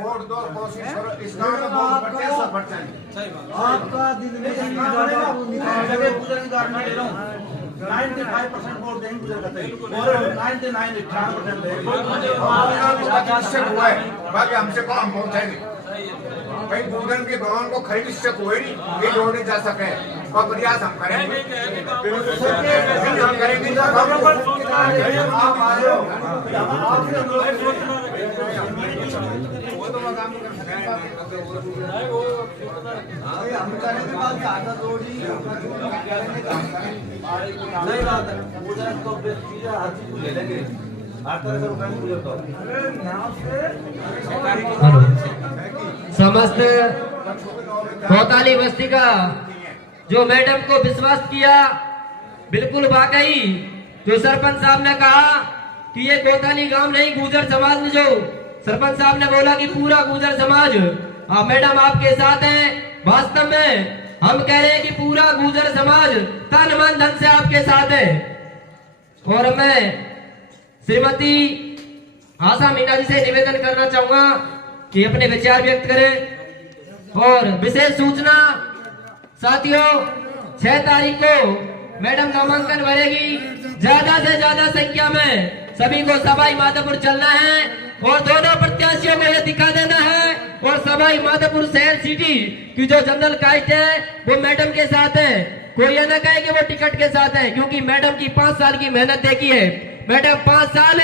वोट दो, कोशिश करो इस गांव में वोट 50%। सही बात। आपका दिन में 95% वोट देंगे गुजर करते और 99% देंगे। हुआ है बाकी हमसे को हम पहुंचाएंगे भाई। गुजर के भगवान को खरीद से कोई नहीं ये जोड़ने जा सके तो प्रयास हम करेंगे। हम करेंगे आप आ रहे हो वो तो काम कर सकते हम करेंगे बात आधा जोड़ी सही बात है। गुजरात को हर चीज ले लेंगे। समस्त कोताली बस्ती का जो मैडम को विश्वास किया, बिल्कुल वाकई जो सरपंच साहब ने कहा कि ये कोताली गांव नहीं गुजर समाज ने जो सरपंच साहब ने बोला कि पूरा गुजर समाज मैडम आपके साथ है। वास्तव में हम कह रहे हैं कि पूरा गुजर समाज तन मन धन से आपके साथ है। और मैं श्रीमती आशा मीणा जी से निवेदन करना चाहूंगा कि अपने विचार व्यक्त करें। और विशेष सूचना साथियों 6 तारीख को मैडम नामांकन भरेगी। ज्यादा से ज्यादा संख्या में सभी को सवाई माधोपुर चलना है और दोनों प्रत्याशियों को यह दिखा देना है। और सवाई माधोपुर शहर सिटी की जो जनरल कास्ट है वो मैडम के साथ है। कोई यह न कहे कि वो टिकट के साथ है, क्योंकि मैडम की 5 साल की मेहनत देखी है। मैडम 5 साल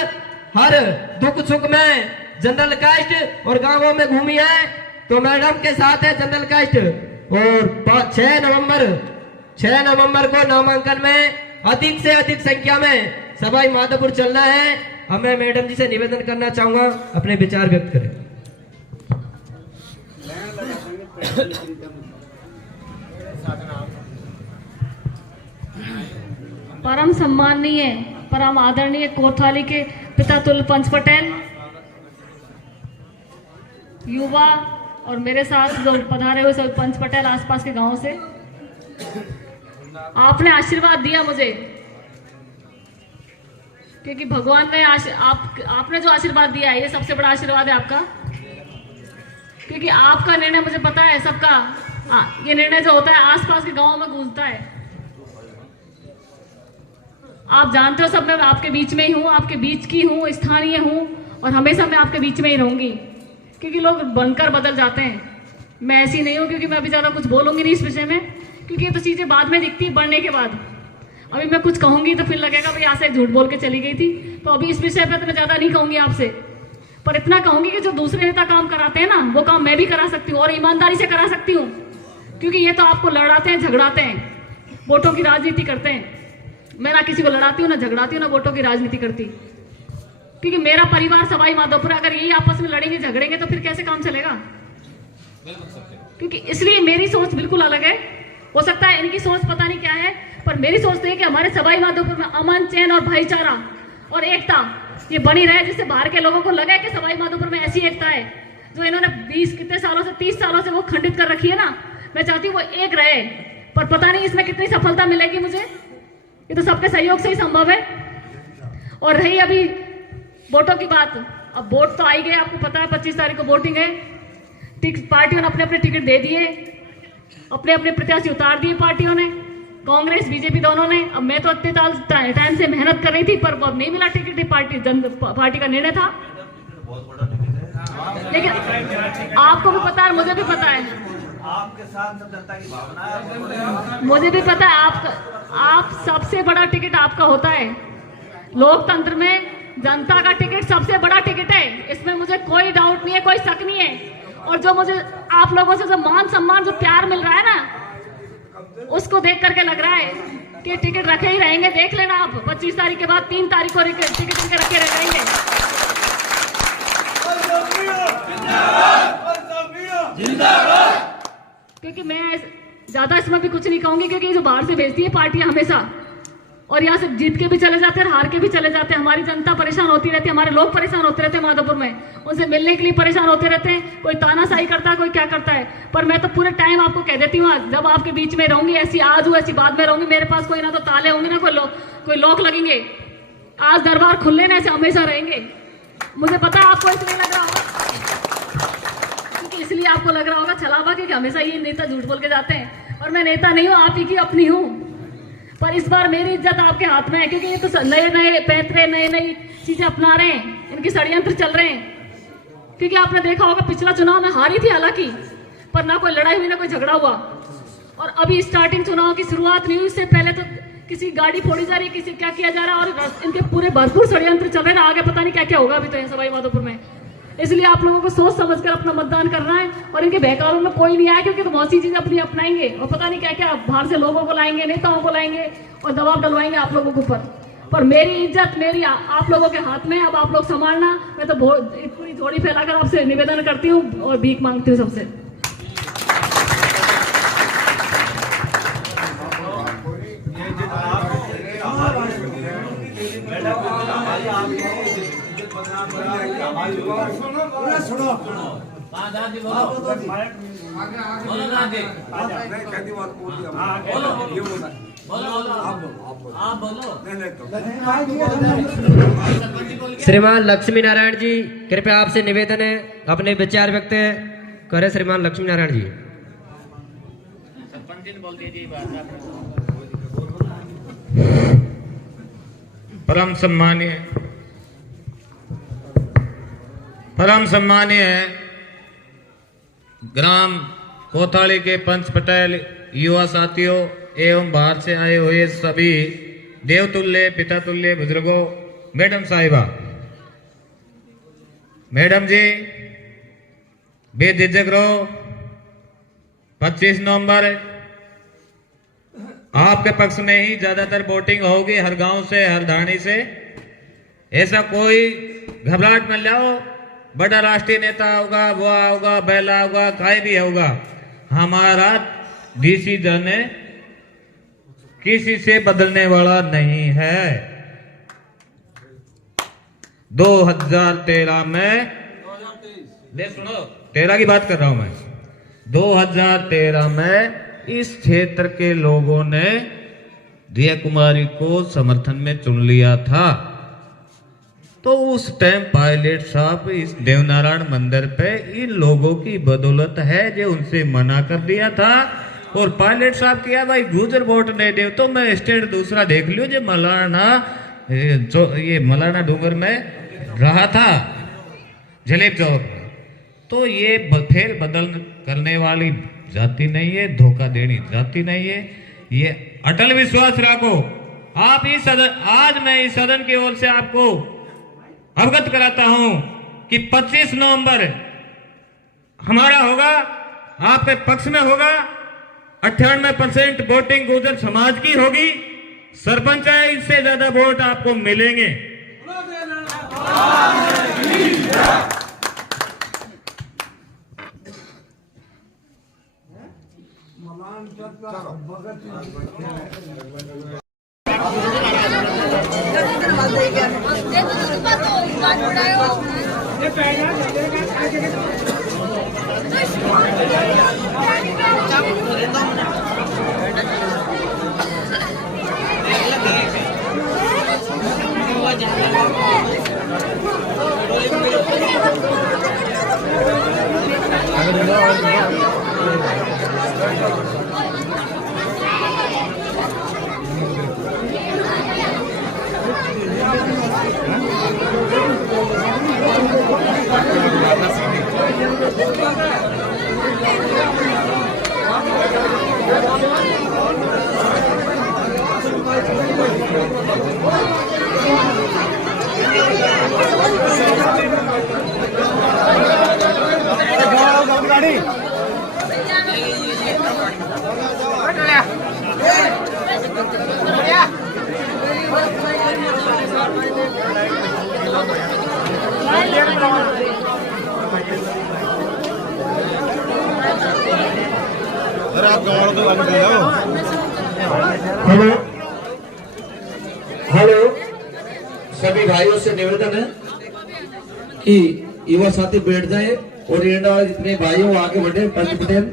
हर दुख सुख में जनरल कास्ट और गांवों में घूमी है, तो मैडम के साथ है जनरल कास्ट। और 6 नवंबर को नामांकन में अधिक से अधिक संख्या में सवाई माधोपुर चलना है। अब मैं मैडम जी से निवेदन करना चाहूंगा अपने विचार व्यक्त करें। परम सम्माननीय परम आदरणीय कोतवाली के पिता तुल पंच पटेल, युवा और मेरे साथ जो पधारे हुए सब पंच पटेल आसपास के गांवों से, आपने आशीर्वाद दिया मुझे, क्योंकि भगवान ने आपने जो आशीर्वाद दिया है ये सबसे बड़ा आशीर्वाद है आपका। क्योंकि आपका निर्णय मुझे पता है सबका, ये निर्णय जो होता है आसपास के गांवों में गूंजता है। आप जानते हो सब, मैं आपके बीच में ही हूँ, आपके बीच की हूँ, स्थानीय हूँ और हमेशा मैं आपके बीच में ही रहूंगी। क्योंकि लोग बनकर बदल जाते हैं, मैं ऐसी नहीं हूँ। क्योंकि मैं अभी ज्यादा कुछ बोलूंगी नहीं इस विषय में, क्योंकि ये तो चीजें बाद में दिखती है बढ़ने के बाद। अभी मैं कुछ कहूंगी तो फिर लगेगा भाई यहाँ से झूठ बोल के चली गई थी। तो अभी इस विषय पे तो मैं ज्यादा नहीं कहूंगी आपसे, पर इतना कहूंगी कि जो दूसरे नेता काम कराते हैं ना, वो काम मैं भी करा सकती हूँ और ईमानदारी से करा सकती हूँ। क्योंकि ये तो आपको लड़ाते हैं, झगड़ाते हैं, वोटों की राजनीति करते हैं। मैं ना किसी को लड़ाती हूँ, ना झगड़ाती हूँ, ना वोटों की राजनीति करती। क्योंकि मेरा परिवार सवाई माधोपुर, अगर यही आपस में लड़ेंगे झगड़ेंगे तो फिर कैसे काम चलेगा। क्योंकि इसलिए मेरी सोच बिल्कुल अलग है। हो सकता है इनकी सोच पता नहीं क्या है, पर मेरी सोच तो है कि हमारे सवाई माधोपुर में अमन, चैन और भाईचारा और एकता ये बनी रहे, जिससे बाहर के लोगों को लगे कि सवाई माधोपुर में ऐसी एकता है जो इन्होंने 20 कितने सालों से 30 सालों से वो खंडित कर रखी है ना। मैं चाहती हूँ वो एक रहे, पर पता नहीं इसमें कितनी सफलता मिलेगी मुझे, ये तो सबके सहयोग से ही संभव है। और रही अभी वोटों की बात, अब वोट तो आई गए, आपको पता है 25 तारीख को वोटिंग है। पार्टियों ने अपने अपने टिकट दे दिए, अपने अपने प्रत्याशी उतार दिए पार्टियों ने, कांग्रेस बीजेपी दोनों ने। अब मैं तो इतने टाइम से मेहनत कर रही थी, पर अब नहीं मिला टिकट, पार्टी का निर्णय था। लेकिन आपको भी पता है, मुझे भी पता है, आपके साथ सब जनता की भावना है, मुझे भी पता है आप सबसे बड़ा टिकट आपका होता है। लोकतंत्र में जनता का टिकट सबसे बड़ा टिकट है, इसमें मुझे कोई डाउट नहीं है, कोई शक नहीं है। और जो मुझे आप लोगों से जो मान सम्मान, जो प्यार मिल रहा है ना, उसको देख करके लग रहा है कि टिकट रखे ही रहेंगे। देख लेना आप 25 तारीख के बाद 3 तारीख को टिकट इनके रखे रहेंगे। क्योंकि मैं ज्यादा इसमें भी कुछ नहीं कहूंगी, क्योंकि जो बाहर से भेजती है पार्टियां हमेशा, और यहाँ से जीत के भी चले जाते हैं, हार के भी चले जाते हैं। हमारी जनता परेशान होती रहती है, हमारे लोग परेशान होते रहते हैं माधोपुर में, उनसे मिलने के लिए परेशान होते रहते हैं। कोई तानाशाही करता है, कोई क्या करता है, पर मैं तो पूरे टाइम आपको कह देती हूँ, जब आपके बीच में रहूंगी, ऐसी आज हूँ ऐसी बाद में रहूंगी, मेरे पास कोई ना तो ताले होंगे ना कोई लॉक लगेंगे। आज दरबार खुले ना, ऐसे हमेशा रहेंगे। मुझे पता है आपको इसलिए लग रहा होगा, क्योंकि इसलिए आपको लग रहा होगा छलावा, क्योंकि हमेशा ये नेता झूठ बोल के जाते हैं, और मैं नेता नहीं हूँ, आप ही की अपनी हूँ। पर इस बार मेरी इज्जत आपके हाथ में है, क्योंकि ये तो नए नए पैतरे, नई नई चीजें अपना रहे हैं, इनके षड्यंत्र चल रहे हैं। क्योंकि आपने देखा होगा पिछला चुनाव में हारी थी हालांकि, पर ना कोई लड़ाई हुई ना कोई झगड़ा हुआ। और अभी स्टार्टिंग चुनाव की शुरुआत नहीं हुई, उससे पहले तो किसी गाड़ी फोड़ी जा रही, किसी क्या किया जा रहा है, और इनके पूरे भरपूर षड्यंत्र चल रहे हैं। आगे पता नहीं क्या क्या होगा अभी तो सवाई माधोपुर में। इसलिए आप लोगों को सोच समझकर अपना मतदान करना है, और इनके बहकावे में कोई नहीं आया, क्योंकि तो बहुत सी चीजें अपनी अपनाएंगे, और पता नहीं क्या क्या बाहर से लोगों को लाएंगे, नेताओं को लाएंगे, और दबाव डलवाएंगे आप लोगों के ऊपर। पर मेरी इज्जत मेरी आप लोगों के हाथ में, अब आप लोग संभालना। मैं तो पूरी झोली फैलाकर आपसे निवेदन करती हूँ और भीख मांगती हूँ सबसे। श्रीमान लक्ष्मी नारायण जी, कृपया आपसे निवेदन है अपने विचार व्यक्त करें। श्रीमान लक्ष्मी नारायण जी। परम सम्मानीय ग्राम कोथाली के पंच पटेल, युवा साथियों एवं बाहर से आए हुए सभी देवतुल्य पितातुल्य बुजुर्गों, मैडम साहिबा, मैडम जी बेझिझक रहो। 25 नवंबर आपके पक्ष में ही ज्यादातर वोटिंग होगी, हर गांव से, हर धानी से। ऐसा कोई घबराहट न लाओ, बड़ा राष्ट्रीय नेता होगा, वो होगा, बैला होगा, काय भी होगा, हमारा डिसीजन किसी से बदलने वाला नहीं है। 2013 में, ले सुनो, 13 की बात कर रहा हूं मैं। 2013 में इस क्षेत्र के लोगों ने दिया कुमारी को समर्थन में चुन लिया था। तो उस टाइम पायलट साहब इस देवनारायण मंदिर पे इन लोगों की बदौलत है जो उनसे मना कर दिया था। और पायलट साहब किया भाई गुजर वोट नहीं दे तो मैं स्टेट दूसरा देख लियो, जो मलाना डूंगर में रहा था जलेब चौक। तो ये फेर बदल करने वाली जाति नहीं है, धोखा देनी जाति नहीं है। ये अटल विश्वास रखो। आप इस सदन, आज मैं इस सदन की ओर से आपको अवगत कराता हूं कि 25 नवंबर हमारा होगा, आपके पक्ष में होगा। 98% वोटिंग गुर्जर समाज की होगी। सरपंच है, इससे ज्यादा वोट आपको मिलेंगे। हेलो हेलो, सभी भाइयों से निवेदन है कि युवा साथी बैठ जाए और इंडा वाले जितने भाई हो आगे बढ़े। पंच पटेल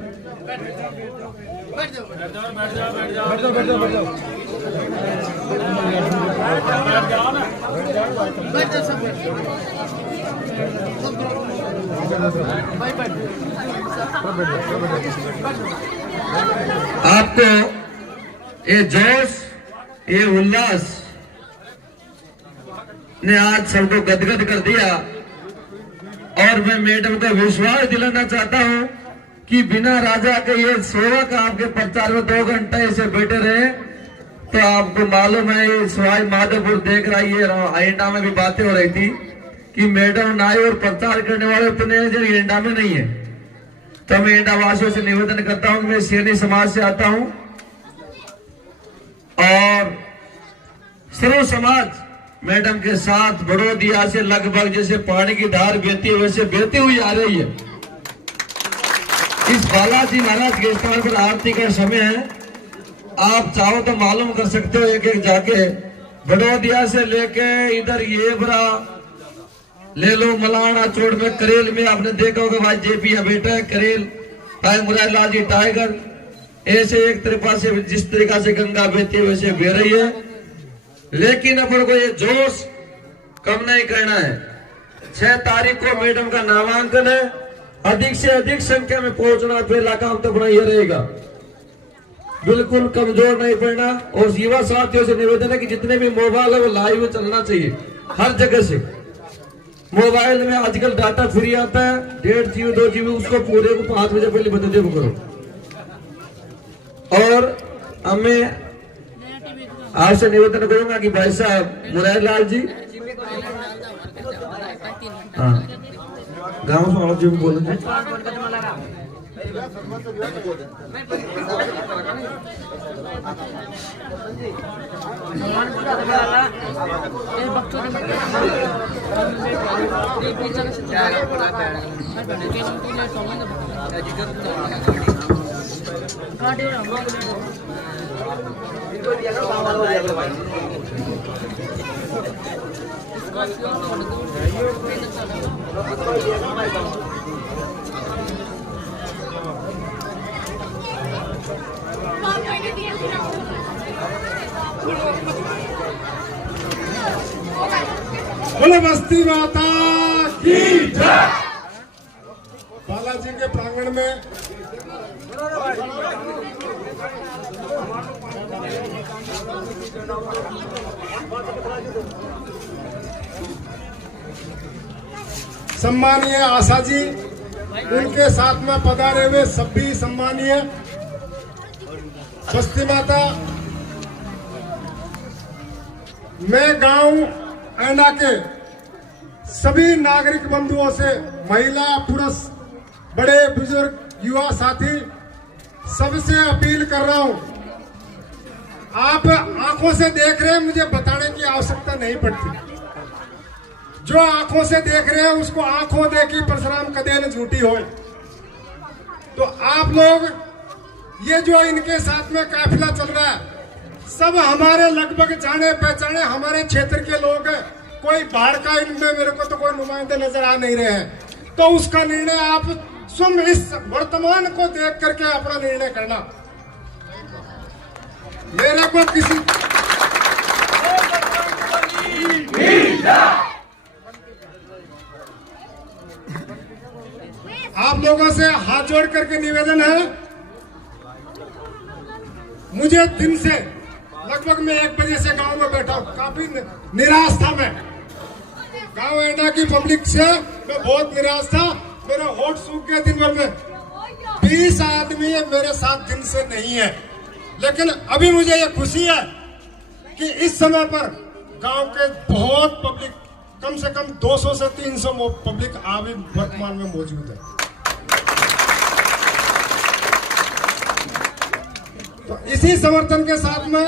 आपको ये जोश, ये उल्लास ने आज सबको गदगद कर दिया और मैं मैडम को विश्वास दिलाना चाहता हूं कि बिना राजा के ये सेवक आपके प्रचार में 2 घंटे ऐसे बैठे रहे तो आपको मालूम है ये सवाई माधोपुर देख रहा है। एंडा में भी बातें हो रही थी कि मैडम नाई और प्रचार करने वाले उतने जो एंडा में नहीं है। तो मैं एंडा वासियों से निवेदन करता हूं, मैं सैनी समाज से आता हूं और सर्व समाज मैडम के साथ बड़ोदिया से लगभग जैसे पानी की धार बहती है वैसे बहती हुई आ रही है। इस बालाजी महाराज के स्थान पर आरती का समय है, आप चाहो तो मालूम कर सकते हो एक एक जाके बड़ोदिया से लेके इधर ये बरा ले लो, मलाना चोड़ में करेल में आपने देखा होगा भाई जेपी बेटा है करेल मुरारीलाल जी टाइगर, ऐसे एक तरफा से जिस तरीका से गंगा बहती है वैसे बह रही है। लेकिन अपन को ये जोश कम नहीं करना है। 6 तारीख को मैडम का नामांकन है, अधिक से अधिक संख्या में पहुंचना पहला काम तो अपना ये रहेगा, बिल्कुल कमजोर नहीं पड़ना। और युवा साथियों से निवेदन है कि जितने भी मोबाइल है वो लाइव चलना चाहिए हर जगह से। मोबाइल में आजकल डाटा फ्री आता है 1.5 GB 2 GB, उसको पूरे को 5 बजे पहले बता दे करो। और हमें आपसे निवेदन करूंगा कि भाई साहब मुरारीलाल जी, हाँ गाँव से और जी बोलेंगे। बोले बस्ती माता की जय। बालाजी के प्रांगण में सम्मानीय आशा जी, उनके साथ में पधारे हुए सभी सम्मानीय बस्ती माता, मैं गांव एंडा के सभी नागरिक बंधुओं से, महिला पुरुष बड़े बुजुर्ग युवा साथी सबसे अपील कर रहा हूं, आप आंखों से देख रहे हैं, मुझे बताने की आवश्यकता नहीं पड़ती। जो आंखों से देख रहे हैं उसको आंखों देखी परशुराम कदे न झूठी होए। तो आप लोग ये जो इनके साथ में काफिला चल रहा है, सब हमारे लगभग जाने पहचाने हमारे क्षेत्र के लोग हैं। कोई बाहर का इनमें मेरे को तो कोई नुमाइंदे नजर आ नहीं रहे हैं। तो उसका निर्णय आप स्वयं इस वर्तमान को देख करके अपना निर्णय करना। मेरे को किसी आप लोगों से हाथ जोड़ करके निवेदन है, मुझे दिन से लगभग मैं 1 बजे से गांव में बैठा हूं, काफी निराश था। मैं गांव एंडा की पब्लिक से मैं बहुत निराश था। मेरे होठ सूख गए दिन भर में। 20 आदमी मेरे साथ दिन से नहीं है, लेकिन अभी मुझे ये खुशी है कि इस समय पर गांव के बहुत पब्लिक, कम से कम 200 से 300 पब्लिक अभी वर्तमान में मौजूद है। तो इसी समर्थन के साथ में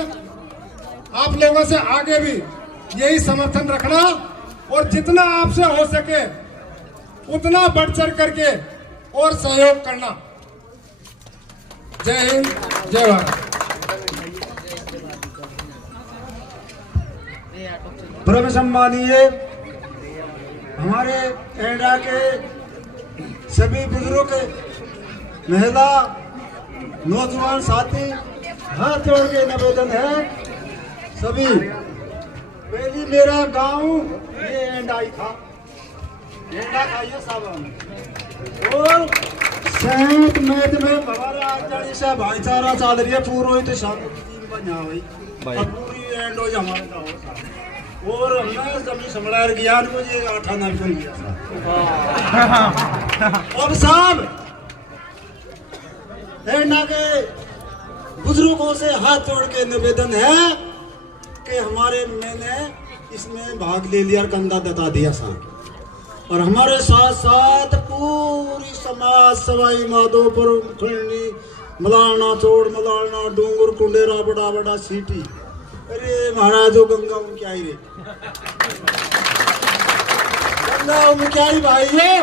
आप लोगों से आगे भी यही समर्थन रखना और जितना आपसे हो सके उतना बढ़ चढ़ करके और सहयोग करना। जय हिंद, जय भारत। परम सम्मानीय हमारे एंडा के सभी बुजुर्ग, महिला, नौजवान साथी, हाथ जोड़ के निवेदन है सभी। पहली मेरा गांव ये एंडा ही था, एंडा था ये साहब। और सेंट मैथ में हमारा आज से भाईचारा चल रही है पूरा, तो शांति बना हुई पूरी एंड हो हमारे गाँव साहब। और हमने जमीन संभाल ज्ञान को ये 8 आना कर लिया साहब। अब साहब एंडा के बुजुर्गों से हाथ जोड़ के निवेदन है कि हमारे मैंने इसमें भाग ले लिया, कंधा दता दिया साहब। और हमारे साथ साथ पूरी समाज, सवाई माधोपुर, खंडी, मलाना, चोड़, मलाना, डूंगर, कुंडेरा, बड़ा बड़ा सीटी। अरे महाराज गंगा क्या ही रे, गंगा क्या ही भाई है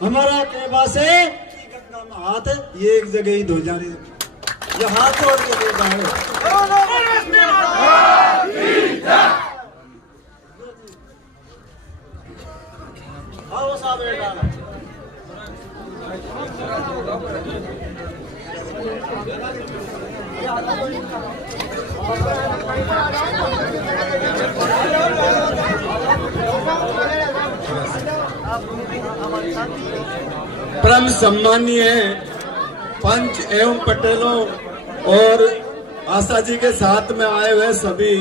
हमारा कहवा से गंगा में हाथ ये एक जगह ही धो जा रही है। ये हाथ जोड़ के देता है। आओ साहब बेटा। परम सम्मानीय पंच एवं पटेलों और आशा जी के साथ में आए हुए सभी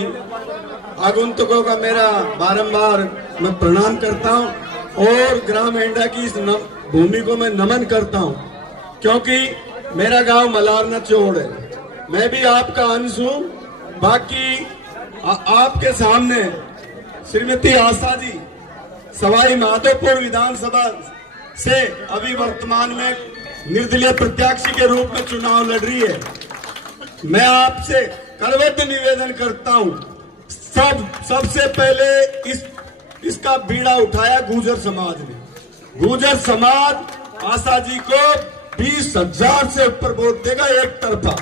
आगंतुकों का मेरा बारंबार मैं प्रणाम करता हूं और ग्राम एंडा की इस भूमि को मैं नमन करता हूं, क्योंकि मेरा गांव मलारना चोड़ है। मैं भी आपका अंश हूं। बाकी आपके सामने श्रीमती आशा जी सवाई माधोपुर विधानसभा से अभी वर्तमान में निर्दलीय प्रत्याशी के रूप में चुनाव लड़ रही है। मैं आपसे करबद्ध निवेदन करता हूं, सबसे पहले इसका बीड़ा उठाया गुर्जर समाज ने। गुर्जर समाज आशा जी को 20,000 से ऊपर वोट देगा एक तरफा।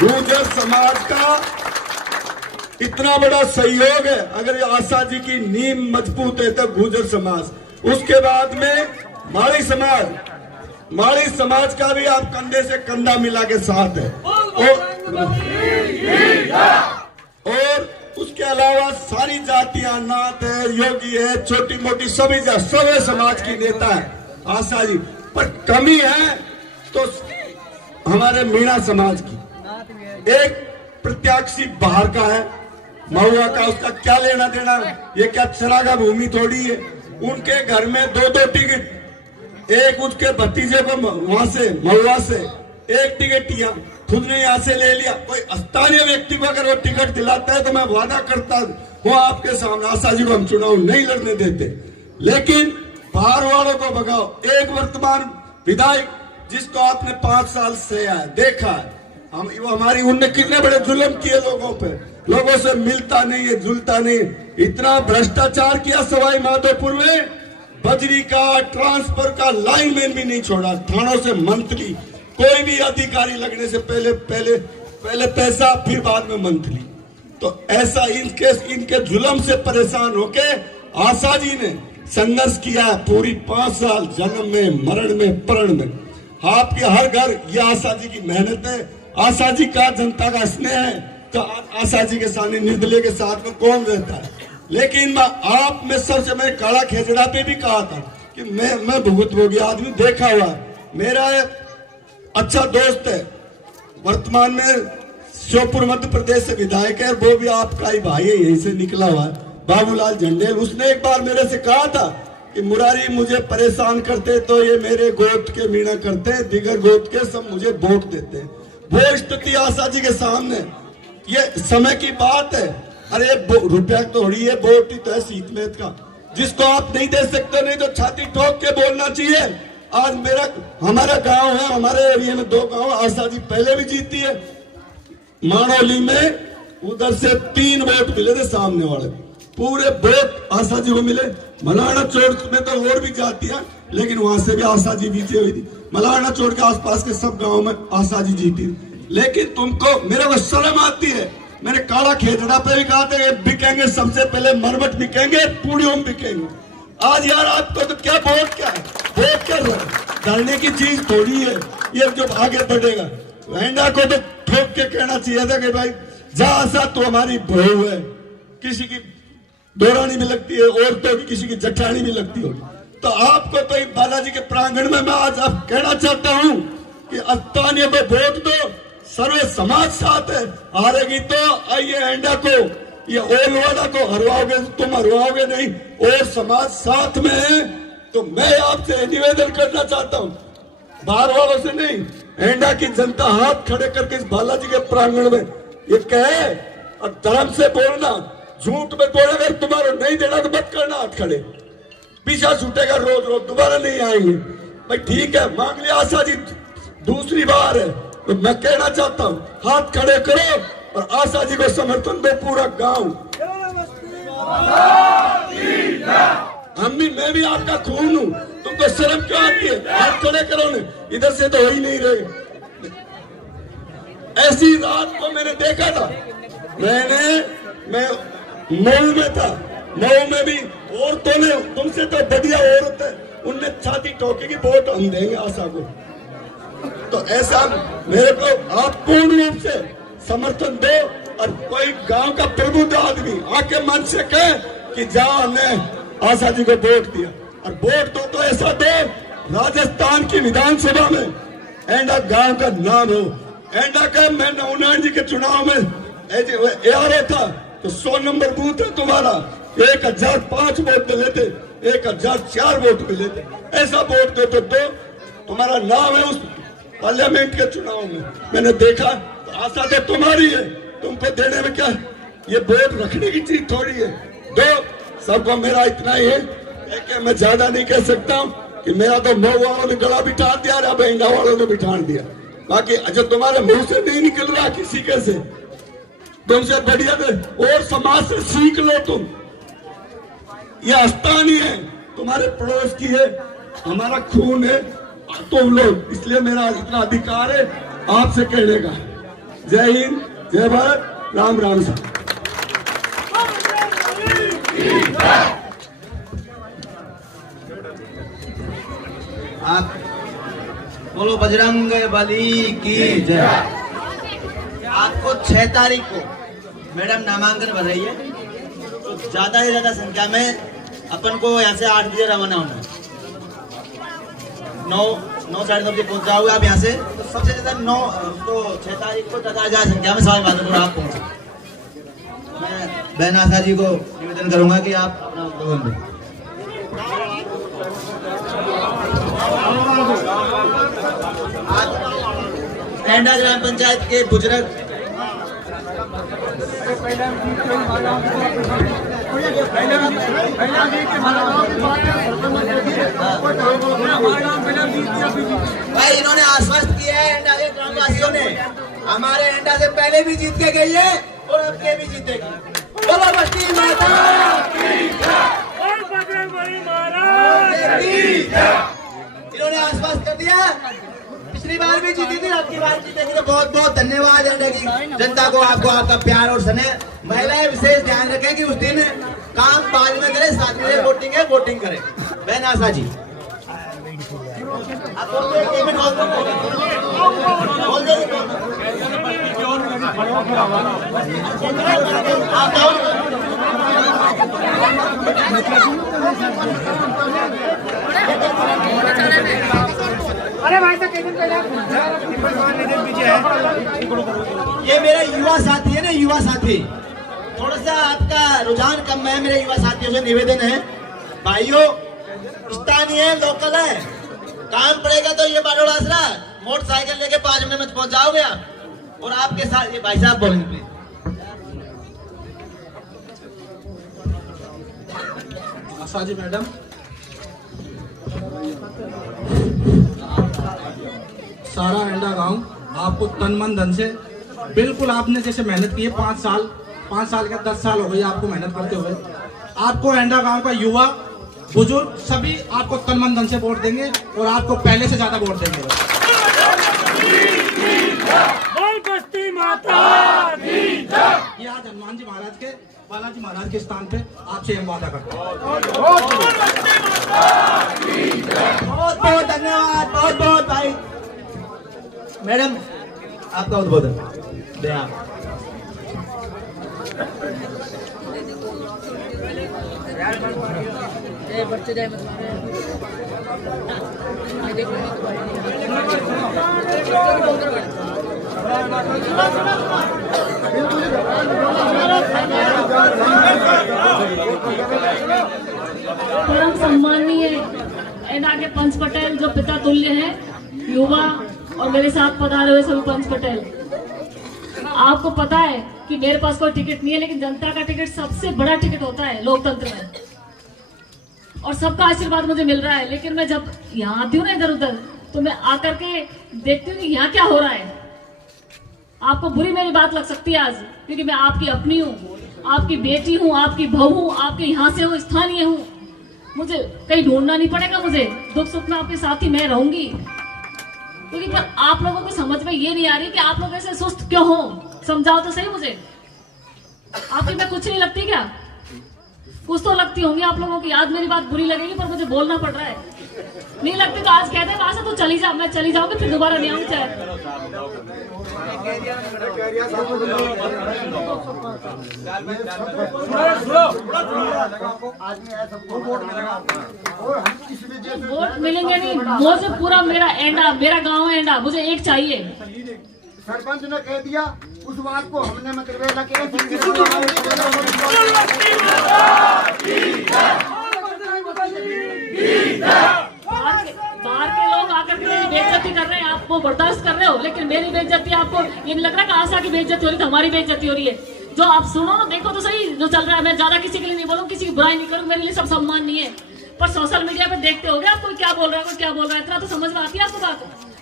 गुर्जर समाज का इतना बड़ा सहयोग है। अगर आशा जी की नींव मजबूत है तो गुर्जर समाज। उसके बाद में माड़ी समाज का भी आप कंधे से कंधा मिला के साथ है। और उसके अलावा सारी जातियां, नात है, योगी है, छोटी मोटी सभी समाज की नेता है आशा जी। पर कमी है तो हमारे मीणा समाज की। एक प्रत्याशी बाहर का है, महुआ का, उसका क्या लेना देना? ये क्या चरागा भूमि थोड़ी है। उनके घर में 2-2 टिकट, एक उसके भतीजे को वहां से महुआ से एक टिकट खुद ने यहाँ से ले लिया। कोई स्थानीय व्यक्ति को अगर वो टिकट दिलाता है तो मैं वादा करता हूँ आपके सामने, आशा जी को हम चुनाव नहीं लड़ने देते। लेकिन बाहर वालों को भगाओ। एक वर्तमान विधायक जिसको आपने 5 साल से देखा है, हमारी उनने कितने बड़े जुल्म किए लोगों पे, लोगों से मिलता नहीं है, जुलता नहीं। इतना भ्रष्टाचार किया सवाई माधोपुर में, बजरी का, ट्रांसफर का लाइनमैन भी नहीं छोड़ा। थानों से मंत्री, कोई भी अधिकारी लगने से पहले पैसा, फिर बाद में मंथली। तो ऐसा इनके जुल्म से परेशान होके आशा जी ने संघर्ष किया पूरी 5 साल, जन्म में, मरण में, प्रण में। आपके हर घर ये आशा जी की मेहनत है, आशा जी का जनता का स्नेह है। तो आशा जी के सामने निर्दलीय के साथ में कौन रहता है? लेकिन आप में सबसे, मैं काला खेजड़ा पे भी कहा था कि मैं भुगतभोगी आदमी देखा हुआ। मेरा अच्छा दोस्त है, वर्तमान में श्योपुर मध्य प्रदेश से विधायक है, वो भी आपका ही भाई है, यहीं से निकला हुआ है, बाबूलाल झंडेल। उसने एक बार मेरे से कहा था कि मुरारी मुझे परेशान करते तो ये मेरे गोद के मीणा करते, दिगर गोद के सब मुझे वोट देते। वो स्थिति आशा जी के सामने, ये समय की बात है। अरे रुपया थोड़ी है, वोट ही तो है सीतमेत का, जिसको आप नहीं दे सकते, नहीं तो छाती ठोक के बोलना चाहिए। आज हमारा गांव है, हमारे एरिया में 2 गांव आशा जी पहले भी जीती है। मानोली में उधर से 3 वोट मिले थे, सामने वाले पूरे वोट आशा जी को मिले। मलाना चौक में तो और भी जाती है, लेकिन वहां से भी आशा जी जीती हुई थी। मलाना चौक के आसपास के सब गांव में आशा जी जीती। लेकिन तुमको, मेरे को शर्म आती है। मैंने काला खेजड़ा पे भी कहा था बिकेंगे, सबसे पहले मरमट बिकेंगे, पूड़ियों बिकेंगे। आज यार आपको तो क्या वोट क्या है, वोट क्या डरने की चीज थोड़ी है ये जो आगे बढ़ेगा। एंडा को तो ठोक के कहना चाहिए था कि भाई जा आशा तो हमारी बहू है, किसी की दोरानी भी लगती है, औरतों की किसी की जठानी भी लगती होगी। तो आपको तो बालाजी के प्रांगण में मैं आज अब कहना चाहता हूं कि अस्तानिया में वोट दो, सर्वे समाज साथ है। हारेगी तो आइए एंडा को, ये ओलवाड़ा को हरवाओगे तो तुम हरवाओगे नहीं, और समाज साथ में है। तो मैं आपसे निवेदन करना चाहता हूं, बाहर वालों से नहीं, एंडा की जनता हाथ खड़े करके इस बालाजी के प्रांगण में ये कहे, और धर्म से बोलना, झूठ में बोले अगर तुम्हारा नहीं देना तो मत करना हाथ खड़े, पीछा छूटेगा रोज रोज, दोबारा नहीं आएंगे। भाई ठीक है, मांग लिया आशा जी, दूसरी बार है, तो मैं कहना चाहता हूँ हाथ खड़े करो और आशा जी को समर्थन दो पूरा गांव। मैं भी आपका खून हूँ, तुमको शर्म क्यों आती है? हाथ खड़े करो ने, इधर से तो हो ही नहीं रहे। ऐसी रात को मैंने देखा था, मैं मऊ में था, मऊ में भी औरतों ने, तुमसे तो बढ़िया औरत है, उनने छाती ठोकी की वोट हम देंगे आशा को। तो ऐसा मेरे को आप पूर्ण रूप से समर्थन दो, और कोई गांव का प्रबुद्ध आदमी आके मन से कहे कि जा हमने आशा जी को वोट दिया, और वोट दो तो ऐसा दो राजस्थान की विधानसभा में एंडा गांव का नाम हो। एंडा का मैं नवनारायण जी के चुनाव में ARO था, तो 100 नंबर बूथ है तुम्हारा, 1005 वोट मिले थे, 1004 वोट मिले थे। ऐसा वोट दे तो तुम्हारा नाम है उस पार्लियामेंट के चुनाव में। मैंने देखा, तो आशा तो तुम्हारी है, तुमको देने में क्या, ये वोट रखने की चीज थोड़ी है। दो, सबको मेरा इतना ही है कि मैं ज्यादा नहीं कह सकता हूँ कि मेरा तो मऊ वालों ने गला बिठा दिया, अब एंडा वालों ने बिठा दिया। बाकी अच्छा तुम्हारे मुंह से नहीं निकल रहा किसी के से, तुमसे बढ़िया और समाज से सीख लो। तुम ये आस्थान ही है, तुम्हारे पड़ोस की है, हमारा खून है तुम लोग, इसलिए मेरा इतना अधिकार है आपसे कहने का। जय हिंद, जय भारत, राम राम साहब। आप बोलो बजरंग बली की जय। आपको 6 तारीख को मैडम नामांकन भर रही है, तो ज्यादा से ज्यादा संख्या में अपन को यहाँ से 8 बजे रवाना होना है। 9 साढ़े 9 बजे पहुंच जाओगे आप यहाँ से, तो सबसे ज्यादा 6 तारीख को ज्यादा संख्या में सवाई माधोपुर आप पहुंचे। मैं बहन आशा जी को निवेदन करूंगा कि आप अपना उद्बोधन दें। एंडा ग्राम पंचायत के बुजुर्ग भाई, इन्होंने आश्वस्त किया है एंडा के ग्रामवासियों ने, हमारे एंडा से पहले भी जीत के गई है और अब के भी जीतेगी। बोलो बस्ती माता की जय। इन्होंने आश्वस्त कर दिया, पिछली पिछली बार भी जीती थी, अब की बार जीतेगी। तो बहुत बहुत धन्यवाद इंडिया की जनता को, आपको आपका प्यार और स्नेह। महिलाएं विशेष ध्यान रखें कि उस दिन काम बाद में करें, साथ में वोटिंग है, वोटिंग करें। बहन आशा जी अरे भाई साहब ये मेरा युवा साथी है ना, युवा साथी, थोड़ा सा आपका रुझान कम है। मेरे युवा साथियों से निवेदन है, भाइयों स्थानीय है, लोकल है, काम पड़ेगा तो ये बारोड़ा आसरा मोटरसाइकिल लेके 5 मिनट में पहुंच जाओगे आप। और आपके साथ ये भाई साहब बोलेंगे प्लीज। आशा जी मैडम, सारा एंडा गांव आपको तन मन धन से बिल्कुल आपने जैसे मेहनत की है 5 साल क्या 10 साल हो गई आपको मेहनत करते हुए। आपको एंडा गांव का युवा बुजुर्ग सभी आपको तन मन धन से वोट देंगे और आपको पहले से ज्यादा वोट देंगे। बस्ती माता ये आज हनुमान जी महाराज के, बालाजी महाराज के स्थान पे आपसे हम वादा करते हैं। बहुत बहुत धन्यवाद, बहुत बहुत भाई। मैडम आपका उद्बोधन दे आप। परम सम्मानीय एंडा के पंच पटेल जो पिता तुल्य है, युवा और मेरे साथ पधारे हुए सभी पंच पटेल, आपको पता है कि मेरे पास कोई टिकट नहीं है, लेकिन जनता का टिकट सबसे बड़ा टिकट होता है लोकतंत्र में, और सबका आशीर्वाद मुझे मिल रहा है। लेकिन मैं जब यहाँ आती हूँ ना इधर उधर, तो मैं आकर के देखती हूँ कि यहाँ क्या हो रहा है। आपको बुरी मेरी बात लग सकती है आज, क्योंकि मैं आपकी अपनी हूँ, आपकी बेटी हूँ, आपकी बहू हूँ, आपके यहाँ से हूँ, स्थानीय हूँ। मुझे कहीं ढूंढना नहीं पड़ेगा, मुझे दुख सुख में आपके साथ ही मैं रहूंगी। क्योंकि पर आप लोगों को समझ में ये नहीं आ रही कि आप लोग ऐसे सुस्त क्यों हो। समझाओ तो सही मुझे, आपकी मैं कुछ नहीं लगती क्या? कुछ तो लगती होंगी आप लोगों की। आज मेरी बात बुरी लगेगी पर मुझे बोलना पड़ रहा है। नहीं लगती तो आज कहते हैं वहां से तो चली जा, मैं चली जाऊंगी, फिर दोबारा नहीं आऊंगी। चाहे वोट मिलेंगे नहीं, मुझे पूरा मेरा एंडा, मेरा गांव है एंडा, मुझे एक चाहिए। सरपंच ने कह दिया, उस बात को हमने मतलब बाहर के लोग आकर के मेरी बेइज्जती कर रहे हैं, आप वो बर्दाश्त कर रहे हो, लेकिन मेरी बेइज्जती आपको ये नहीं लग रहा कि आशा की बेइज्जती हो रही है, तो हमारी बेइज्जती हो रही है। जो आप सुनो ना, देखो तो सही जो चल रहा है। मैं ज्यादा किसी के लिए नहीं बोलूँ, किसी की बुराई नहीं करूँ, मेरे लिए सब सम्मान नहीं है। पर सोशल मीडिया पे देखते हो गया, कोई क्या बोल रहा है, कोई क्या बोल रहा है, इतना तो समझ में आती है आपको बात।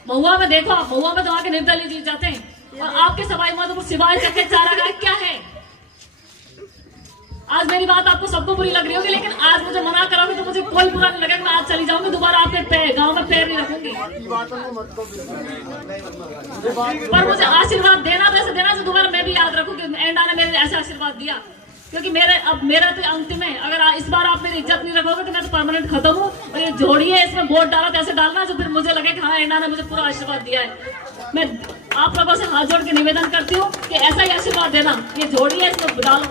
महुआ में देखो, आप महुआ में तो आके निर्दलीय जीत जाते हैं, और आपके सवाई माधोपुर सिवाय करके चारा क्या है। आज मेरी बात आपको सबको बुरी लग रही होगी, लेकिन आज मुझे मना करोगे तो मुझे कोई बुरा नहीं लगेगा। मैं आज चली जाऊंगी, दोबारा आपके गांव में पैर नहीं रखूंगी। पर मुझे आशीर्वाद देना, वैसे देना जो दोबारा मैं भी याद रखूं कि एंडा ने मेरे ऐसा आशीर्वाद दिया। क्योंकि मेरा तो अंतिम है। अगर इस बार आप मेरी इज्जत नहीं रखोगे तो मैं तो परमानेंट खत्म हूँ। और ये जोड़ी है, इसमें वोट डाला तो ऐसे डालना जो फिर मुझे लगे कि हाँ एंडा ने मुझे पूरा आशीर्वाद दिया है। मैं आप लोगों से हाथ जोड़ के निवेदन करती हूँ कि ऐसा ही आशीर्वाद देना। ये जोड़ी है, इसमें डालो।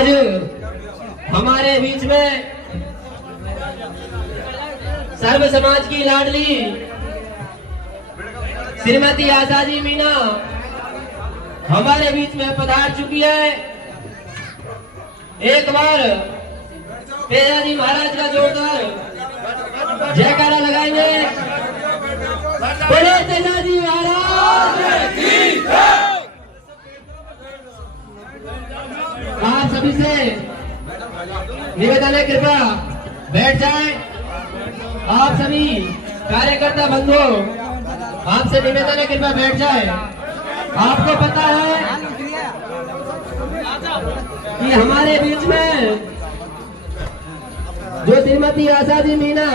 आज हमारे बीच में सर्व समाज की लाडली श्रीमती आशा जी मीना हमारे बीच में पधार चुकी है। एक बार तेजा जी महाराज का जोरदार जयकारा लगाएंगे। बोले तेजा जी महाराज की जय। आप सभी से निवेदन है, कृपया बैठ जाएं। आप सभी कार्यकर्ता बंधुओं, आपसे निवेदन है, कृपया बैठ जाएं। आपको पता है कि हमारे बीच में जो श्रीमती आशा जी मीना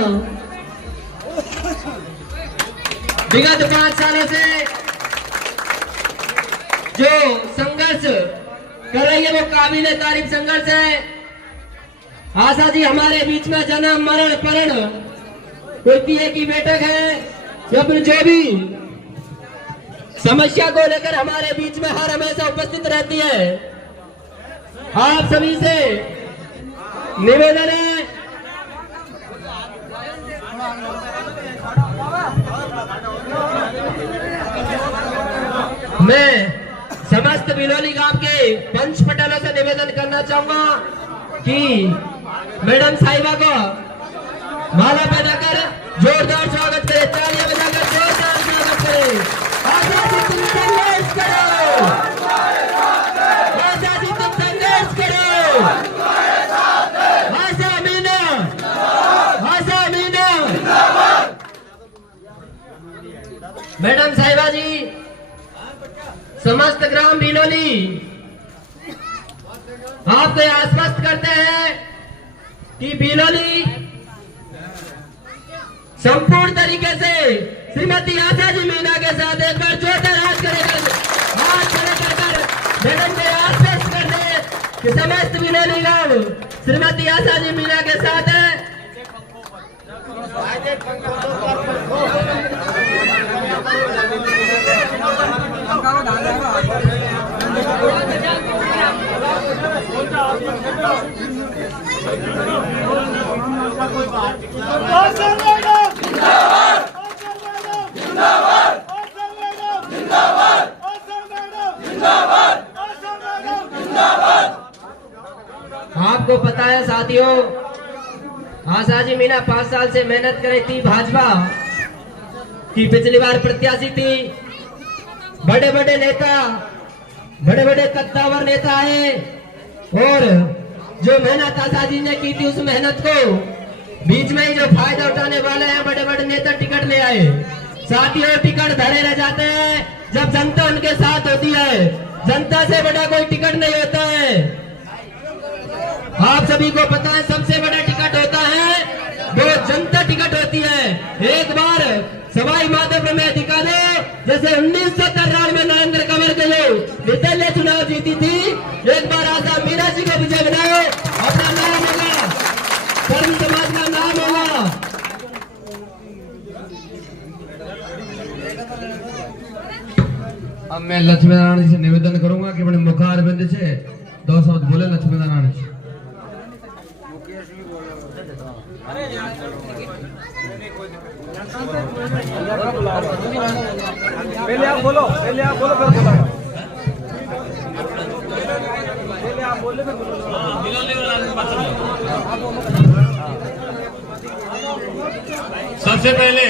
विगत 5 सालों से जो संघर्ष कर रही है वो काबिल तारीफ संघर्ष है। आशा जी हमारे बीच में जन्म मरण परण कोई की बैठक है, जो भी समस्या को लेकर हमारे बीच में हर हमेशा उपस्थित रहती है। आप सभी से निवेदन है, मैं समस्त बिलोली गांव के पंच पटेलों से निवेदन करना चाहूंगा कि मैडम साहिबा को माला पहनाकर जोरदार स्वागत करें, तालियां बजाकर जोरदार स्वागत करें। आशा जी तुम संघर्ष करो, आशा जी तुम संघर्ष करो, आशा मीना, आशा मीना। मैडम साहिबा जी समस्त ग्राम बिलोली आपको आश्वस्त करते हैं कि बिलोली संपूर्ण तरीके से श्रीमती आशा जी मीना के साथ एक बार जोरदार हाथ खड़े कर मैडम को आश्वस्त कर दे कि समस्त बिलोली गांव श्रीमती आशा जी मीना के साथ है। आपको पता है साथियों, आशा जी मीना 5 साल से मेहनत कर रही थी, भाजपा की पिछली बार प्रत्याशी थी। बड़े बड़े नेता, बड़े बड़े कद्दावर नेता आए और जो मेहनत आशा जी ने की थी उस मेहनत को बीच में ही जो फायदा उठाने वाले हैं बड़े बड़े नेता टिकट ले आए। साथियों टिकट धरे रह जाते हैं जब जनता उनके साथ होती है, जनता से बड़ा कोई टिकट नहीं होता है। आप सभी को पता है सबसे बड़ा टिकट होता है वो जनता टिकट होती है। एक बार सवाई माधोपुर में दिखा दो, जैसे 1993 में नरेंद्र कंवर के लोग निर्दलीय चुनाव जीती थी। एक बार आशा मीना जी को विजय बनाओ, अपना नाम होगा, सर्व समाज का नाम होगा। अब मैं लक्ष्मी नारायण जी से निवेदन करूंगा कि अपने मुखारबिंद से 2 शब्द बोले लक्ष्मी नारायण जी। पहले आप बोलो, फिर बोला। पहले आप बोले फिर सबसे पहले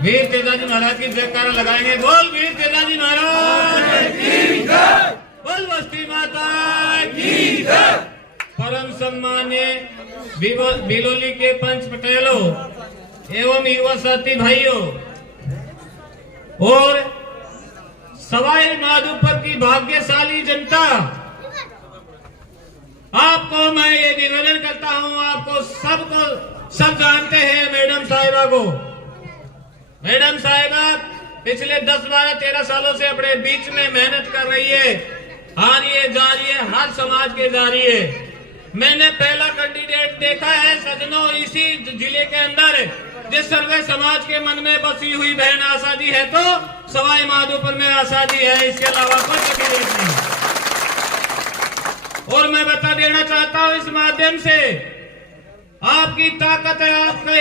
वीर तेजाजी महाराज की जयकारा लगाएंगे। बोल वीर तेजाजी महाराज की जय, बोल बस्ती माता की जय। परम सम्मान्य बिलोली के पंच पटेलों एवं युवा साथी भाइयों और सवाई माधोपुर की भाग्यशाली जनता, आपको मैं ये निवेदन करता हूं, आपको सब जानते हैं मैडम साहिबा को। मैडम साहिबा पिछले 10, 12, 13 सालों से अपने बीच में मेहनत कर रही है, आ रही है, जा रही है, हर समाज के जा रही है। मैंने पहला कैंडिडेट देखा है सजनों इसी जिले के अंदर जिस सर्वे समाज के मन में बसी हुई बहन आशा जी है तो सवाई माधोपुर में आशा जी है, इसके अलावा कोई कैंडिडेट नहीं। और मैं बता देना चाहता हूं इस माध्यम से, आपकी ताकत है, आपका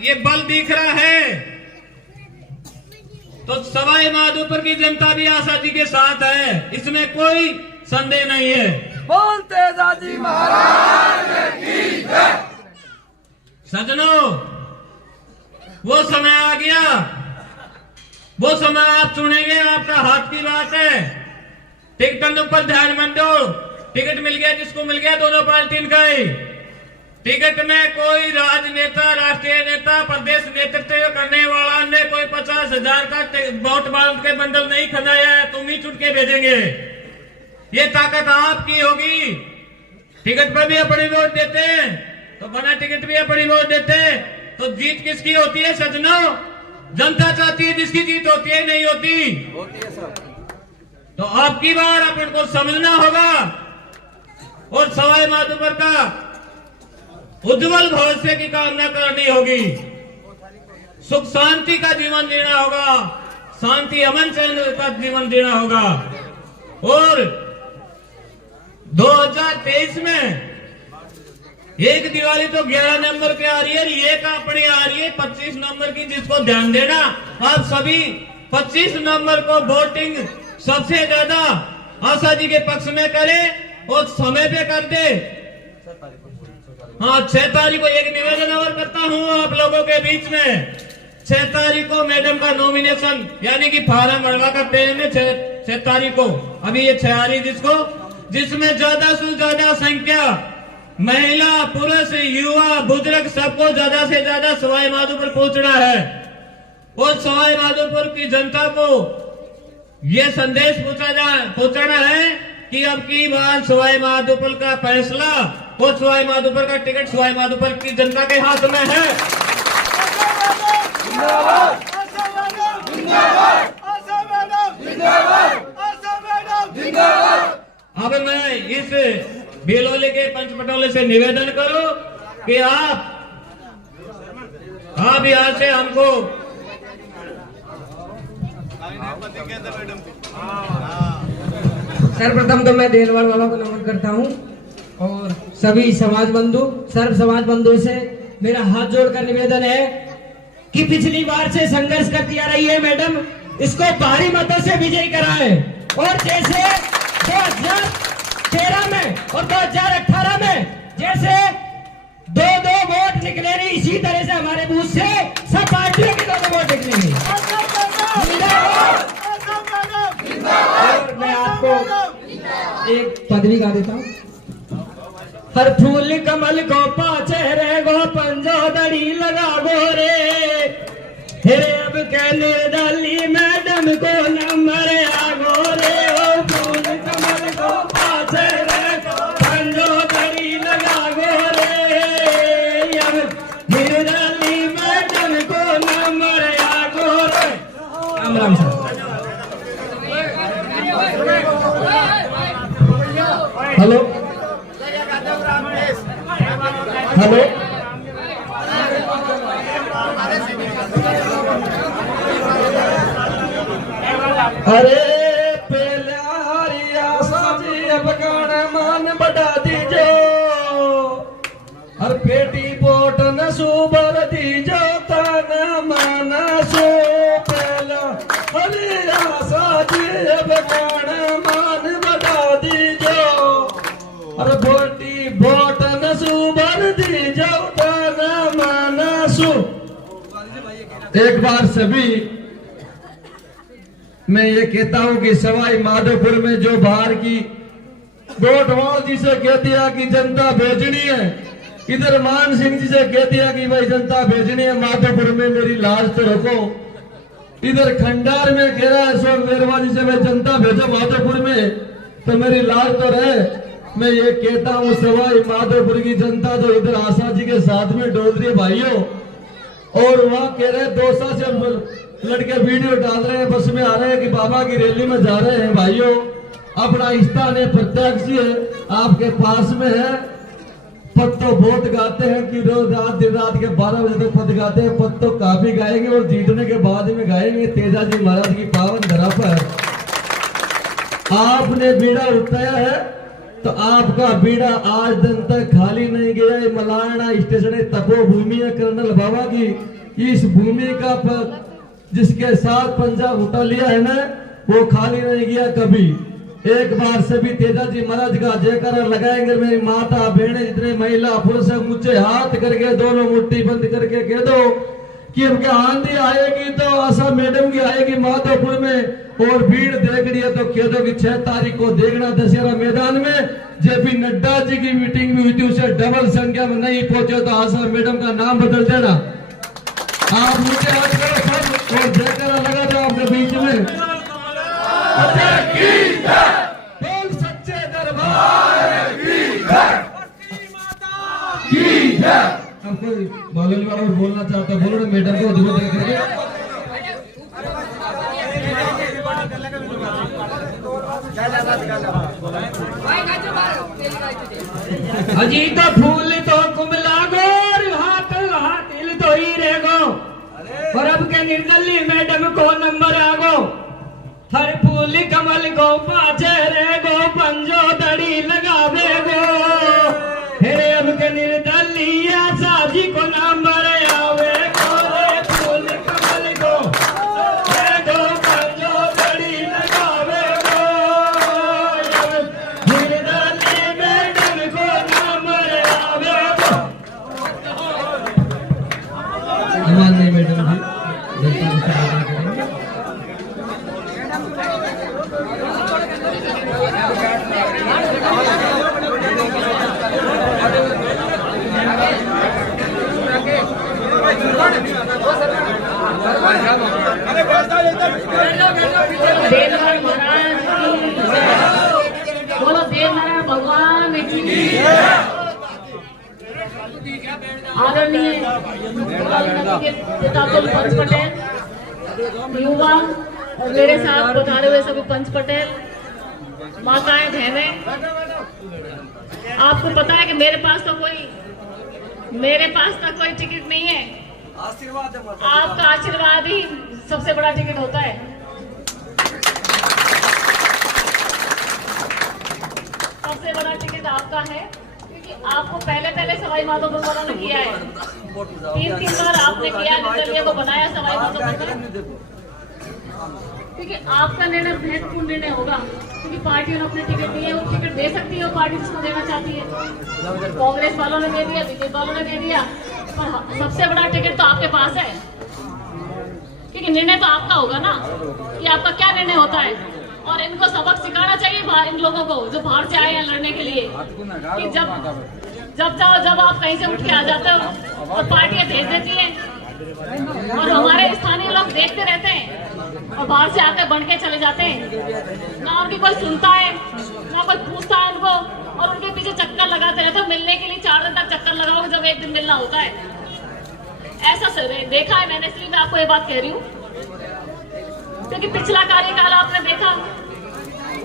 ये बल दिख रहा है, तो सवाई माधोपुर की जनता भी आशा जी के साथ है, इसमें कोई संदेह नहीं है। बोलते दादी महाराज की जय। सजनों, वो समय आ गया, वो समय आप चुनेंगे, आपका हाथ की बात है। टिकटों पर ध्यान मत दो, टिकट मिल गया जिसको मिल गया, दोनों पार्टी का ही। टिकट में कोई राजनेता, राष्ट्रीय नेता, प्रदेश नेतृत्व करने वाला ने कोई 50,000 का वोट बांध के बंडल नहीं खजाया है, तुम ही चुन के भेजेंगे। ये ताकत आपकी होगी। टिकट पर भी अपनी वोट देते हैं तो बिना टिकट भी अपनी वोट देते हैं, तो जीत किसकी होती है सजनों? जनता चाहती है जिसकी जीत होती है, नहीं होती तो आपकी बार अपन को समझना होगा और सवाई माधोपुर का उज्जवल भविष्य की कामना करनी होगी। सुख शांति का जीवन जीना होगा, शांति अमन चैन का जीवन जीना होगा। और 2023 में एक दिवाली तो 11 नंबर की आ रही है, एक अपनी आ रही है 25 नंबर की, जिसको ध्यान देना आप सभी 25 नंबर को वोटिंग सबसे ज्यादा आशा जी के पक्ष में करें और समय पे कर दे। हाँ, 6 तारीख को एक निवेदन और करता हूँ आप लोगों के बीच में। 6 तारीख को मैडम का नॉमिनेशन यानी कि फार्म भरवा करते हैं 6 तारीख को, अभी ये 6 आ रही जिसमें ज्यादा से ज्यादा संख्या महिला, पुरुष, युवा, बुजुर्ग सबको ज्यादा से ज्यादा सवाई माधोपुर पहुंचना है और सवाई माधोपुर की जनता को ये संदेश पहुंचाना है कि अब की बार सवाई माधोपुर का फैसला और सवाई माधोपुर का टिकट सवाई माधोपुर की जनता के हाथ में है। अब मैं इस बेलोले के पंचपटोले से निवेदन करूं कि आप यहाँ से हमको सर्वप्रथम तो मैं देलवाड़ वालों को नमन करता हूं और सभी समाज बंधु, सर्व समाज बंधुओं से मेरा हाथ जोड़कर निवेदन है कि पिछली बार से संघर्ष करती आ रही है मैडम, इसको भारी मतों से विजयी कराए और जैसे 2013 में और 2018 में जैसे 2-2 वोट निकले नहीं, इसी तरह से हमारे बूथ से सब पार्टियों के 2-2 वोट निकलेंगे। और मैं आपको एक पदवी गा देता हूँ। हर फूल कमल को पाछे रे गो पंजोदड़ी लगा गोरे, हेरे अब कहने डाली मैडम को नंबर आगो रे। ओ फूल कमल को पाछे रे गो पंजोदड़ी लगा गोरे, अब फिर डाली मैडम को नंबर आगो रे। Ram Ram sir. Hello hello, अरे पहले आसा जी अब गाना मान बढ़ा दीजो और पेटी पोट न सुबर दीजो तन माना सो। पहला अरे आसा जी अब गाना मान बढ़ा दीजो और बोटी बोट न सुबर दीजो तन माना सो। एक बार सभी मैं ये कहता हूं कि सवाई माधोपुर में जो बाहर की गोटवाल जी से कह दिया कि जनता भेजनी है, इधर मान सिंह जी से कह दिया कि भाई जनता भेजनी है माधोपुर में, मेरी लाज तो रखो। इधर खंडार में कह रहा है अशोक वेरवा जी से भाई जनता भेजो माधोपुर में, तो मेरी लाज तो रहे। मैं ये कहता हूँ सवाई माधोपुर की जनता तो इधर आशा जी के साथ में डोल रही है भाइयों, और वहाँ कह रहे दौसा से लड़के वीडियो डाल रहे हैं, बस में आ रहे हैं कि बाबा की रैली में जा रहे हैं। भाइयों, अपना स्थान है, प्रत्यक्ष है आपके पास में है। पद तो बहुत गाते हैं कि रोज रात दिन रात के 12 बजे तक पद गाते हैं, पद तो काफी गाएंगे और जीतने के बाद में गाएंगे। तेजा जी महाराज की पावन धरा पर आपने बीड़ा उठाया है तो आपका बीड़ा आज दिन तक खाली नहीं गया। ये मलारना स्टेशन है तपोभूमि है कर्नल बाबा की। इस भूमि का जिसके साथ पंजाब उठा लिया है ना, वो खाली नहीं गया कभी। एक बार सभी तेजा जी महाराज का जयकारा लगाएंगे। मेरी माता बहने जितने महिला पुरुष मुझे हाथ करके दोनों मुट्ठी बंद करके कह दो कि उनके आंधी आएगी तो आशा मैडम की आएगी माधोपुर में, और भीड़ देख रही है तो कह दो कि 6 तारीख को देखना दशहरा मैदान में। जेपी नड्डा जी की मीटिंग में हुई थी, उसे डबल संख्या में नहीं पहुंचे तो आशा मैडम का नाम बदल देना। आप मुझे हाथ करो सब और जयकारा लगा दो आपके बीच में। बोल सच्चे दरबार की जय। अब कोई बालोली वाला बोलना चाहता है, बोलो ना मैडम को दूर करके। अजी तो फूल तो कुमला गोर हाथ हाथ हिल तो ही रेगो, और अब के निर्दली मैडम को नंबर आगो। हर फूल कमल को पाछे रेगो, पंजो दड़ी लगावे गो। हेरे अब के निर्दली साजी को नंबर आवे गो। रे फूल कमल को रेगो, पंजो दड़ी लगावे गो। निर्दली मैडम को नंबर आवे गो। नहीं मैडम जी बोलो देवनारायण भगवान की आदरणीय पितापुल पंच पटेल, युवा और मेरे साथ पधारे हुए सभी पंच पटेल, माताएं बहनें, आपको पता है कि मेरे पास तो कोई टिकट नहीं है। आपका आशीर्वाद ही सबसे बड़ा टिकट होता है। सबसे बड़ा टिकट आपका है, क्योंकि आपको पहले सवाई माधोपुर वालों ने किया है। 3 बार आपने किया, निर्दलीय को बनाया सवाई माधोपुर में, क्योंकि आपका निर्णय महत्वपूर्ण निर्णय होगा। क्योंकि पार्टियों ने अपने टिकट दिए, वो टिकट दे सकती है वो पार्टी जिसको देना चाहती है। कांग्रेस वालों ने दे दिया, बीजेपी वालों ने दे दिया, पर सबसे बड़ा टिकट तो आपके पास है। क्योंकि निर्णय तो आपका होगा ना कि आपका क्या निर्णय होता है। और इनको सबक सिखाना चाहिए इन लोगों को जो बाहर से आए हैं लड़ने के लिए, कि जब आप कहीं से उठ के आ जाते हो और पार्टियां भेज देती हैं और हमारे स्थानीय लोग देखते रहते हैं और बाहर से आकर बन के चले जाते हैं। ना उनकी कोई सुनता है, ना कोई पूछता है उनको, और उनके पीछे चक्कर लगाते रहते हो। मिलने के लिए 4 दिन तक चक्कर लगाओगे जब एक दिन मिलना होता है। ऐसा देखा है मैंने, इसलिए मैं आपको ये बात कह रही हूँ। क्योंकि पिछला कार्यकाल आपने देखा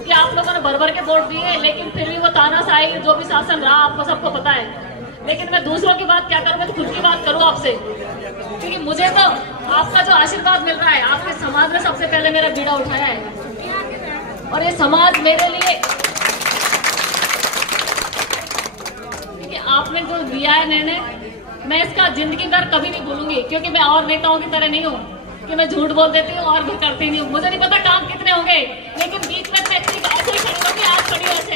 कि आप लोगों ने भर के वोट दिए, लेकिन फिर भी वो तानाशाही जो भी शासन रहा आपको सबको पता है। लेकिन मैं दूसरों की बात क्या करूँ, मैं तो खुद की बात करूँ आपसे। क्योंकि मुझे तो आपका जो आशीर्वाद मिल रहा है, आपके समाज ने सबसे पहले मेरा बीड़ा उठाया है। और ये समाज मेरे लिए, क्योंकि आपने जो दिया है निर्णय, मैं इसका जिंदगी भर कभी नहीं भूलूंगी। क्योंकि मैं और नेताओं की तरह नहीं हूँ कि मैं झूठ बोल देती हूँ और भी करती नहीं हूँ। मुझे नहीं पता काम कितने होंगे, लेकिन बीच में मैं ऐसे ही खड़ी रहूंगी, आज खड़ी ऐसे।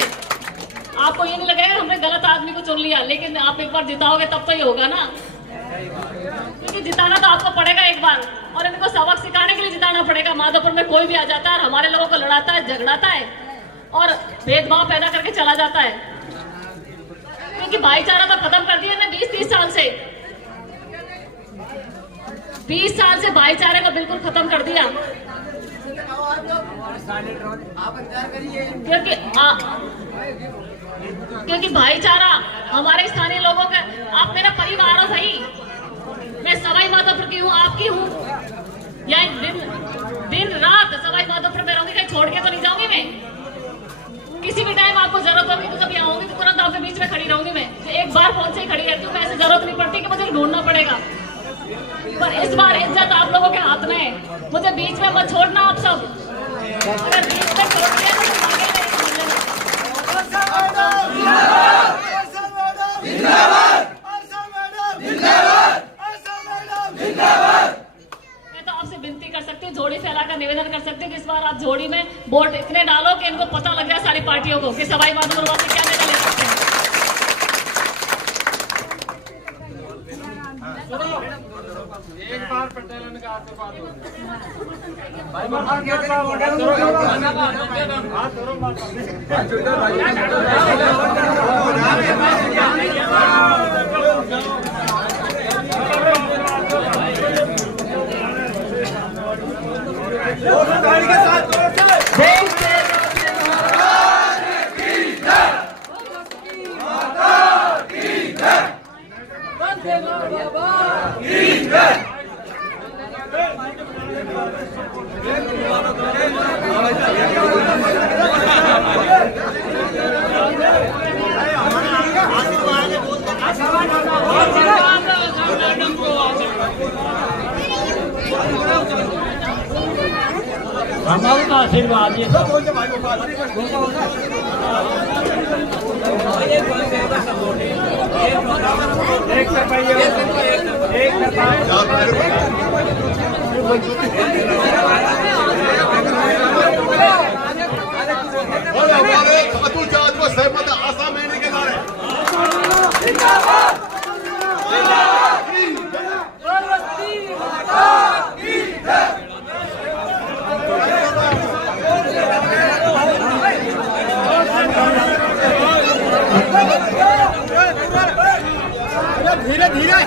आपको ये नहीं लगेगा हमने गलत आदमी को चुन लिया, लेकिन आप एक बार जिताओगे तब तो ये होगा ना। क्योंकि जिताना तो आपको पड़ेगा एक बार, और इनको सबक सिखाने के लिए जिताना पड़ेगा। माधोपुर में कोई भी आ जाता है और हमारे लोगों को लड़ाता है, झगड़ाता है और भेदभाव पैदा करके चला जाता है। क्योंकि भाईचारा तो खत्म कर दिया ना 20-30 साल से। 20 साल से भाईचारे को बिल्कुल खत्म कर दिया। क्योंकि भाईचारा हमारे स्थानीय लोगों का, आप मेरा परिवार हो भाई। मैं सवाई माधोपुर की हूँ, आपकी हूँ। या दिन रात सवाई माधोपुर में रहूंगी, कहीं छोड़ के तो नहीं जाऊंगी मैं। किसी भी टाइम आपको जरूरत होगी तो कभी आऊंगी तो तुरंत आपके बीच में खड़ी रहूंगी मैं। एक बार फोन से ही खड़ी रहती हूँ, ऐसे जरूरत नहीं पड़ती कि मुझे ढूंढना पड़ेगा। पर इस बार इज्जत आप लोगों के हाथ में है। मुझे बीच में मत छोड़ना आप सब। अगर बीच में छोड़ दिया तो मैं तो आपसे विनती कर सकती हूँ, झोड़ी फैलाकर निवेदन कर सकती हूँ कि इस बार आप झोड़ी में वोट इतने डालो कि इनको पता लग जाए सारी पार्टियों को कि सवाई माधोपुर से क्या निर्णय ले सकते हैं। एक बार पटेलन का आशीर्वाद गाड़ी के साथ का आशीर्वाद ये अतुल जाट को सहमत आशा महीने के नारे धीरे धीरे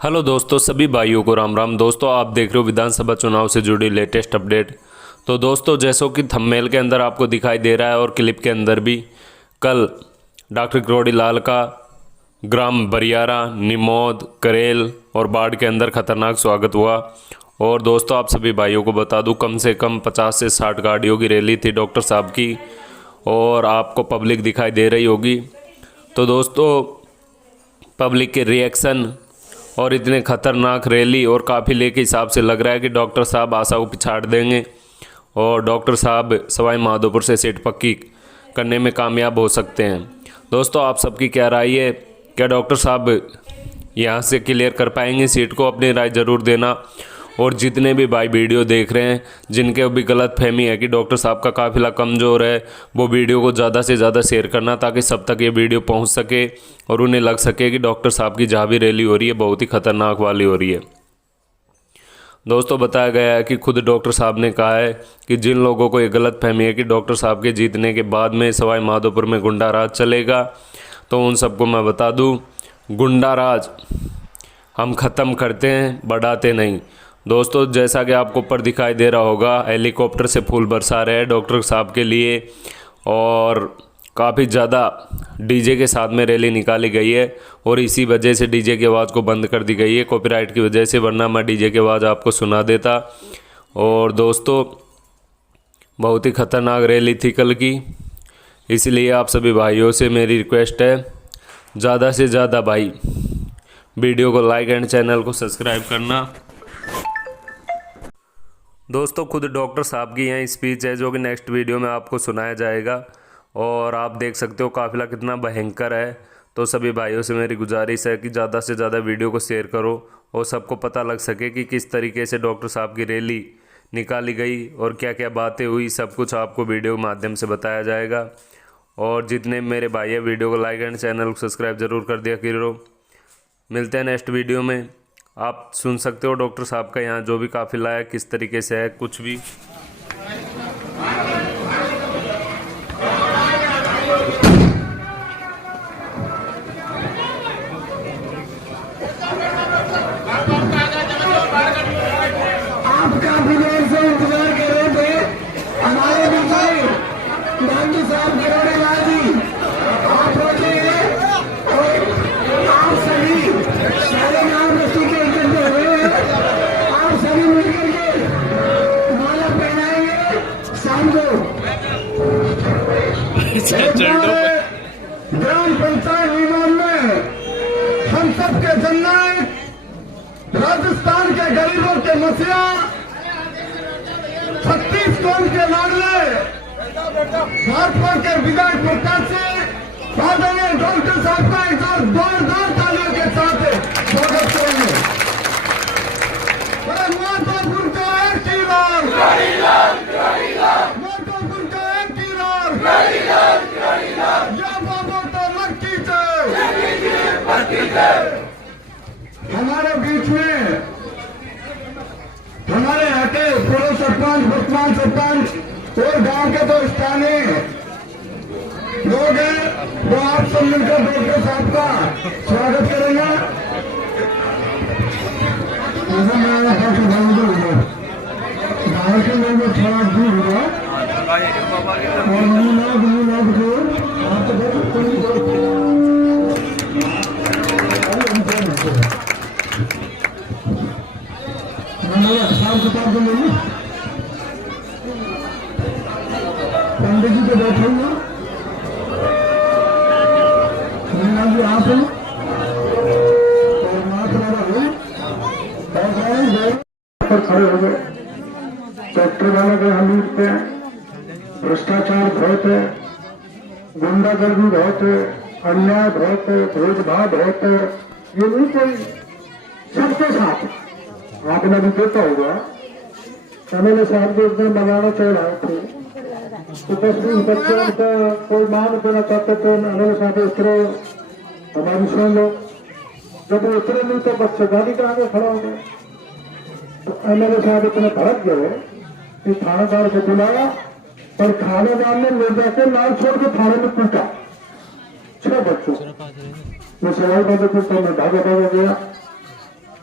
हेलो दोस्तों, सभी भाइयों को राम राम। दोस्तों, आप देख रहे हो विधानसभा चुनाव से जुड़ी लेटेस्ट अपडेट। तो दोस्तों, जैसो कि थंबनेल के अंदर आपको दिखाई दे रहा है और क्लिप के अंदर भी, कल डॉक्टर किरोड़ी लाल का ग्राम बरियारा, निमोद, करेल और बाढ़ के अंदर खतरनाक स्वागत हुआ। और दोस्तों, आप सभी भाइयों को बता दूं, कम से कम 50 से 60 गाड़ियों की रैली थी डॉक्टर साहब की, और आपको पब्लिक दिखाई दे रही होगी। तो दोस्तों, पब्लिक के रिएक्शन और इतने खतरनाक रैली और काफिले के हिसाब से लग रहा है कि डॉक्टर साहब आशा को पिछाड़ देंगे और डॉक्टर साहब सवाई माधोपुर से सीट पक्की करने में कामयाब हो सकते हैं। दोस्तों, आप सबकी क्या राय है? क्या डॉक्टर साहब यहाँ से क्लियर कर पाएंगे सीट को? अपनी राय ज़रूर देना। और जितने भी भाई वीडियो देख रहे हैं, जिनके भी गलत फहमी है कि डॉक्टर साहब का काफिला कमज़ोर है, वो वीडियो को ज़्यादा से ज़्यादा शेयर करना, ताकि सब तक ये वीडियो पहुंच सके और उन्हें लग सके कि डॉक्टर साहब की जहाँ भी रैली हो रही है बहुत ही खतरनाक वाली हो रही है। दोस्तों, बताया गया है कि खुद डॉक्टर साहब ने कहा है कि जिन लोगों को ये गलत फहमी है कि डॉक्टर साहब के जीतने के बाद में सवाई माधोपुर में गुंडा राज चलेगा, तो उन सबको मैं बता दूं, गुंडा राज हम ख़त्म करते हैं, बढ़ाते नहीं। दोस्तों, जैसा कि आपको ऊपर दिखाई दे रहा होगा, हेलीकॉप्टर से फूल बरसा रहे हैं डॉक्टर साहब के लिए, और काफ़ी ज़्यादा डीजे के साथ में रैली निकाली गई है। और इसी वजह से डीजे की आवाज़ को बंद कर दी गई है, कॉपीराइट की वजह से, वरना मैं डीजे की आवाज़ आपको सुना देता। और दोस्तों, बहुत ही ख़तरनाक रैली थी कल की, इसलिए आप सभी भाइयों से मेरी रिक्वेस्ट है, ज़्यादा से ज़्यादा भाई वीडियो को लाइक एंड चैनल को सब्सक्राइब करना। दोस्तों, खुद डॉक्टर साहब की यहाँ स्पीच है जो कि नेक्स्ट वीडियो में आपको सुनाया जाएगा, और आप देख सकते हो काफिला कितना भयंकर है। तो सभी भाइयों से मेरी गुजारिश है कि ज़्यादा से ज़्यादा वीडियो को शेयर करो और सबको पता लग सके कि किस तरीके से डॉक्टर साहब की रैली निकाली गई और क्या क्या बातें हुई, सब कुछ आपको वीडियो के माध्यम से बताया जाएगा। और जितने मेरे भाई हैं, वीडियो को लाइक एंड चैनल को सब्सक्राइब जरूर कर दिया करो। मिलते हैं नेक्स्ट वीडियो में। आप सुन सकते हो डॉक्टर साहब का यहाँ जो भी काफिला है किस तरीके से है, कुछ भी। आप काफी देर से इंतजार कर रहे थे हमारे विधायक गांधी साहब किरोड़ी लाल जी, आप पहुंचे और आप सभी सारे नाम रस्सी के इकट्ठे हुए हैं। इब्राहिम ईमान में हम सबके जननायक, राजस्थान के गरीबों के मसीहा, छत्तीसगढ़ के लाडले, भाजपा के विधायक प्रत्याशी आदरणीय डॉक्टर साहब का एक बार जोरदार तालियों के साथ स्वागत करेंगे। माधोपुर का एक टीलाल, माधोपुर का एक टीलाल, या बाबू तो लड़की से हमारे बीच में हमारे यहाँ के पूर्व सरपंच, वर्तमान सरपंच और गांव के दो स्थानीय लोग हैं, वो आप सब मिलकर डॉक्टर साहब का स्वागत करेंगे। गाँव के लोग थोड़ा दूर हुआ और पंडित जी को बैठे हुए जी आप हैं और माता पर खड़े हो गए। फैक्ट्री वाले के हमीद पे भ्रष्टाचार बहुत है, गुंडागर्दी बहुत है, अन्याय बहुत है, भेदभाव बहुत है। ये नहीं कोई सबके साथ आपने भी देखा होगा। एमएलए साहब जो एकदम बनाना चाह रहे थे तो 10-20 बच्चे उनका कोई मांग देना चाहते थे, एमएलए साहब उतरे, हमारी सुन लो। जब वो उतरे नहीं तो बच्चे गाड़ी के आगे खड़ा हो गए। तो एमएलए साहब इतने भड़क गए कि थानेदार को बुलाया और थानेदार ने ले जाकर नाम छोड़ के थाने में पीटा 6 बच्चों। मैं सवाल बातें करता मैं भागा गया।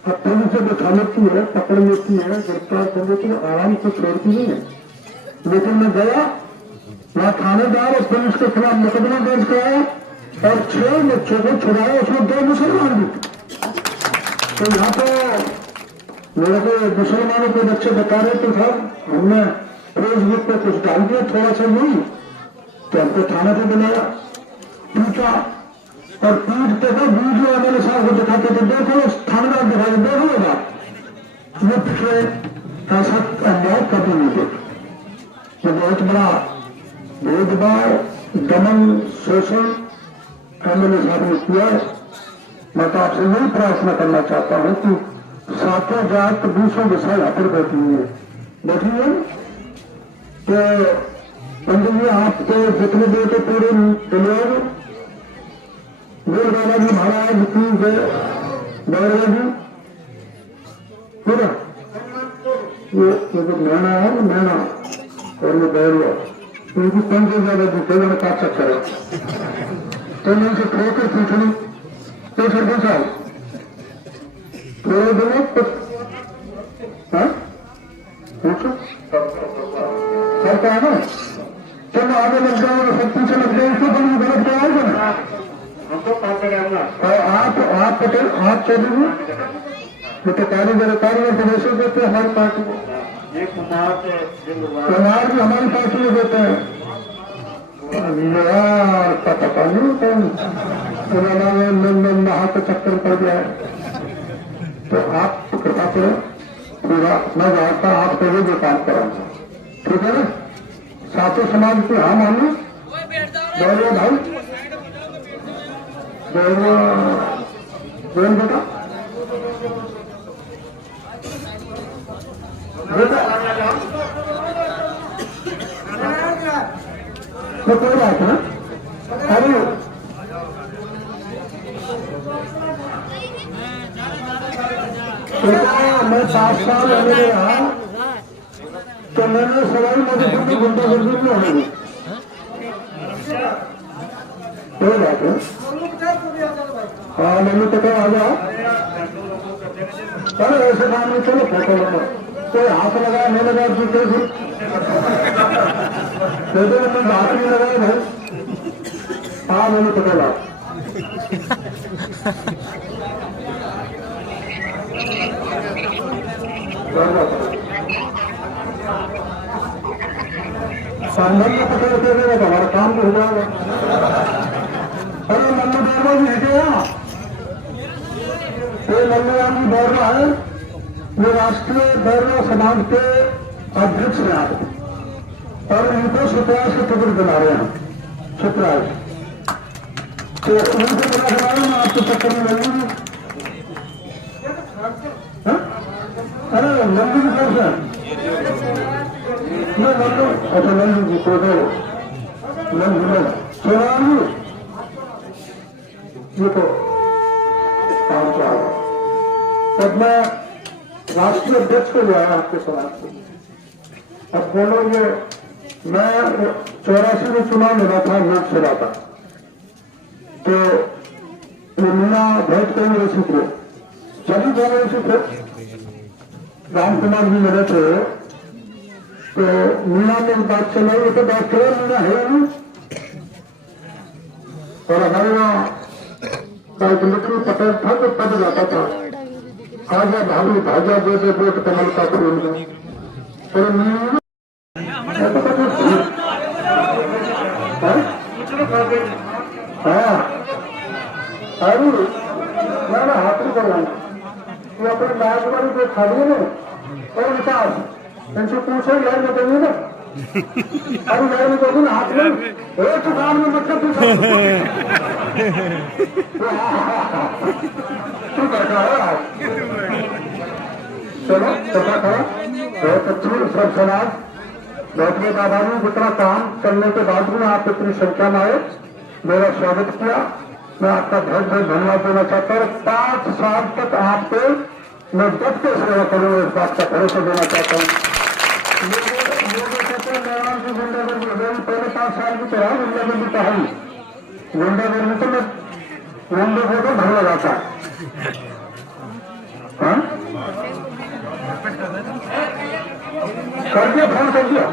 अब पुलिस से बिठा लेती है, पकड़ लेती है, गिरफ्तार कर लेती है, आराम से छोड़ती नहीं है। लेकिन मैं गया वहाँ थानेदार और पुलिस के खिलाफ मुकदमा दर्ज कराया और 6 बच्चों को छुड़ाया, उसमें 2 मुसलमान भी। तो यहाँ तो मेरे को मुसलमानों के बच्चे बता रहे थे साहब हमने फेसबुक पे कुछ डाल दिया थोड़ा सा नहीं, तो हमको थाना पे बुलाया, पीटा और पीटते थे। वीडियो एमएलए साहब को दिखाते थे, देखो थानेदार दिखाई देखो होगा ये पिछले ऐसा अन्याय कभी नहीं देखा। ये बहुत बड़ा भेदभाव, दमन, शोषण एमएलए साहब ने किया। मैं तो आपसे यही प्रार्थना करना चाहता हूँ कि 7 जात 20 विषय यहाँ पर बैठी हुई है तो पंडित जी आपके जितने देर के पूरे लोग गोलबाबा जी महाराज बैरवा जी पूरा ये जो मैना है ना मैना और ये बैरवा उनकी 5 ज्यादा जीतेगा का चक्कर है। तो मैं उनसे ठोकर पूछ ली तो सरपंच साहब थोड़े दिनों पूछो सरकार है चलो आगे लग जाओगे, सब पीछे लग जाए, इसको तुम गलत कराओगे ना हमको आप पटेल आप चलिए ये तो कारीगर प्रदर्शन देते हैं हमारी पार्टी में, ये कुमार भी हमारी पार्टी में देते हैं। का पता नहीं नहा के चक्कर पड़ गया है। तो आप कृपा से पूरा मैं जानता आप कभी जो काम कराऊंगा, ठीक है ना। सातों समाज के हाँ मानिए गौरव भाई गोल बेटा तो कोई बात है। अरे मैं 7 साल पहले रहा तो मैंने सवाल मुझे गुंडागर्दी में होगी कोई बात है। हाँ मैंने पता आ जाओ अरे ऐसे काम में चलो फोटो लगा कोई हाथ लगाया नहीं लगाया जूते से मैंने हाथ नहीं लगाया भाई। हाँ मैंने पता लगा संगठन में पता लगेगा तो हमारा काम भी हो जाएगा। अरे मन्नू में भी हटेगा। ये नंदराम जी बोल रहा है, वो राष्ट्रीय बैरवा समाज के अध्यक्ष हैं और इनको सुप्राज के टिकट बना रहे हैं। सुप्राज तो उनको बना बनाओ ना, आपको चक्कर में लगेगी। अरे नंदू जी कौन सा? नंदू, अच्छा नंदू जी को दो, नंदू सोनाम जी ये तो काम क्या है। तब मैं राष्ट्रीय अध्यक्ष को लिया आपके समाज से। अब बोलोगे मैं 84 में चुनाव लड़ा था, मैं चला था, तो मीना बहुत कई वैसे थे, सभी दो वैसे थे, राम कुमार जी लड़े थे, तो मीना में बात चलाई तो बात करो, मीना है नहीं। और हमारे वहाँ लक्ष्मी पटेल था तो तब जाता था, आजा भाभी भाजा दे दे वोट कमल का फूल में, तो मीना हाँ अरे मैं हाथ नहीं करवाऊंगा, ये अपने बैग वाली जो खाली है और विकास इनसे पूछो यार बताइए ना। अरे यार मैं कहूँ ना हाथ में एक दुकान में मतलब तू बैठा है। चलो पता करो बहुत अच्छी सब समाज बैठने का आभारी हूँ। जितना काम करने के बाद भी आप इतनी संख्या में आए, मेरा स्वागत किया, मैं आपका बहुत बहुत धन्यवाद देना चाहता हूँ। 5 साल तक आपको मैं डट के सेवा करूंगा, इस बात का भरोसा देना चाहता हूँ। पहले 5 साल की तरह गुंडागर्दी तो है, गुंडागर्दी तो मैं गुंडे को तो भर लगाता कर दिया, फोन कर दिया,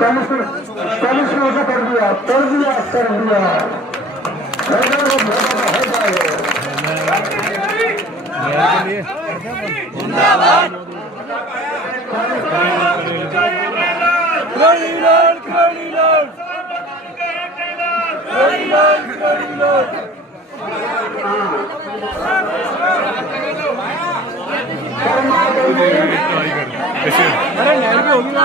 कमिश्नर से कर दिया, अरे नहर की होगी ना,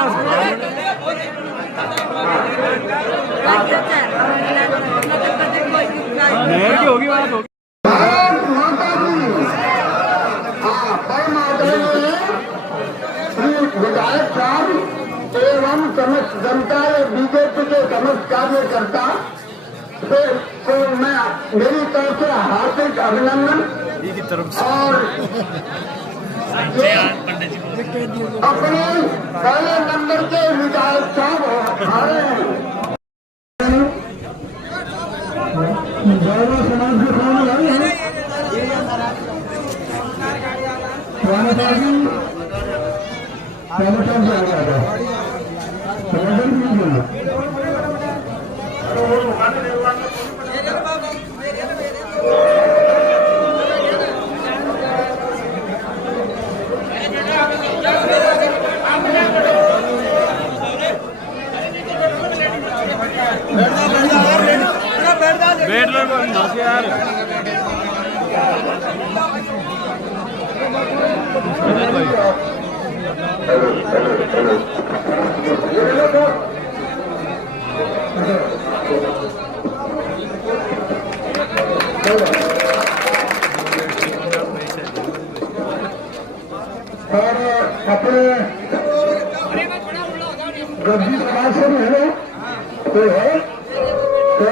नहर की होगी बात होगी। विधायक साहब एवं समस्त जनता बीजेपी के समस्त कार्यकर्ता को मैं मेरी तरफ से हार्दिक अभिनंदन और अपने पहले नंबर के विधायक साहब हमारे समाज के बैठ लो यार, और अपने गद्दी समाज से भी है तो है तो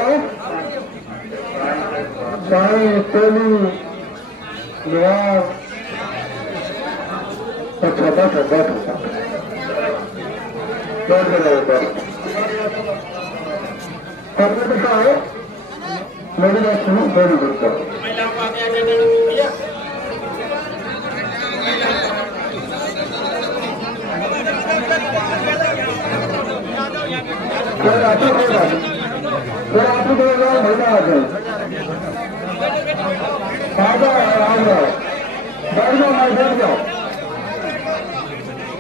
साई तेली निवास। अच्छा बैठो बैठो करने को क्या है, मेरी बात सुनो, मेरी बात महीना आ जाए, आ जाओ बैठ जाओ, मैं बैठ जाओ,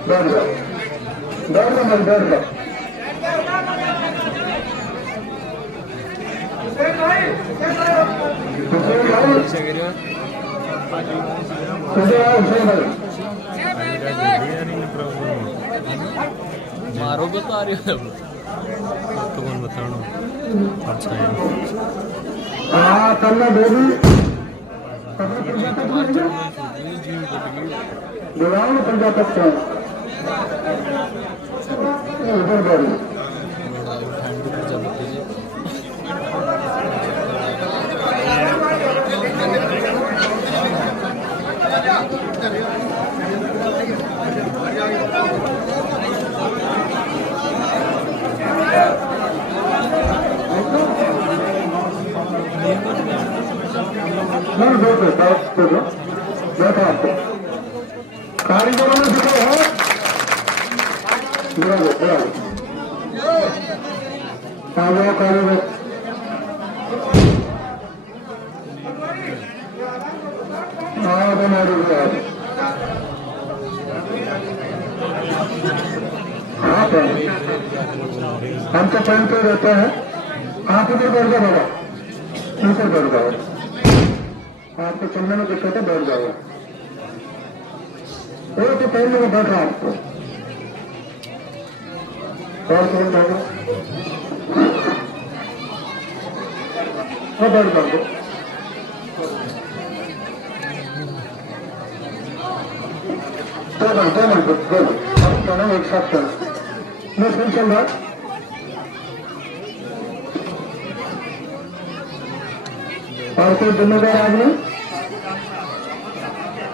बैठ जाओ, बैठ जाओ, मैं बैठ जाओ। मारो बता रही हो तो कौन बताना अच्छा है हाँ करना बेबी बुलाओ पंजाब का उधर बड़ी नहीं दो बैठा आपको कारीगरों ने देखो है बुरा आ जाओ कारीगर हाँ बना रही है हाँ हम तो पहनते रहते हैं आप इधर बैठ जाओ बाबा ऊपर बैठ जाओ आपको चलने में दिक्कत है बैठ जाओ वो तो पहले में बैठा आपको और कौन बैठो वो बैठ जाओ दो मिनट एक साथ चल मैं सुन चल रहा और कोई जिम्मेदार आदमी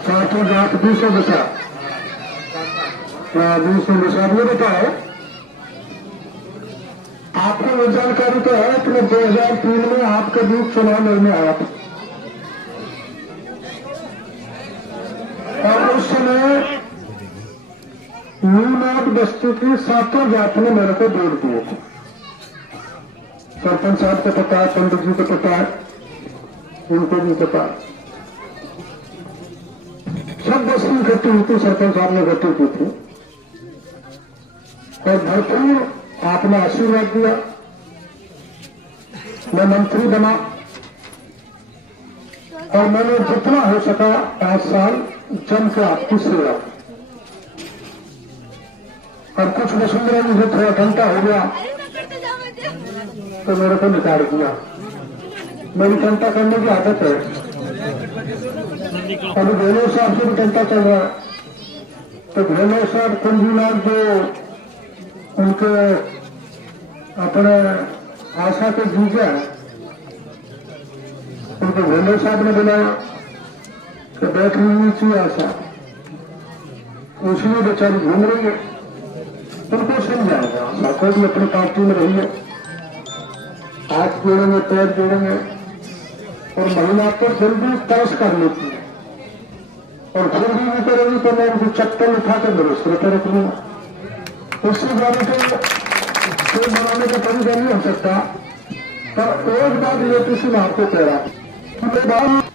सातों जात 200 बचा 200 बचा ये बताओ आपको वो जानकारी तो है कि 2003 में आपके बीच चुनाव लड़ने आया था और उस समय न्यूनाथ बस्ती की सातों जात ने मेरे को वोट दिए थे सरपंच साहब को पता है पंडित जी को पता है उनको भी पता सब बस्ती इकट्ठी हुई थी सरपंच साहब ने इकट्ठी की थी और भरपूर आपने आशीर्वाद दिया मैं मंत्री बना और मैंने जितना हो सका 5 साल जम के आपकी सेवा और कुछ वसुंधरा जी से थोड़ा घंटा हो गया तो मेरे को निकाल दिया मेरी घंटा करने की आदत है अभी भेलो साहब से भी घंटा चल रहा है तो भेलो साहब कुंजीनाथ जो उनके अपने आशा के जीजा है उनको भेलो साहब ने बुलाया कि बैठ लीजिए चाहिए आशा उसमें बेचारी घूम रही है उनको समझाएगा आशा को भी अपनी पार्टी में रही है हाथ जोड़ेंगे पैर जोड़ेंगे और महिला तो फिर भी तरस कर लेती है और फिर भी नहीं करेगी तो मैं उनको चप्पल उठा कर मेरे सिर पर रख लूंगा उससे ज्यादा तो बनाने का तरीका नहीं हो सकता पर एक बात ये किसी में आपको कह रहा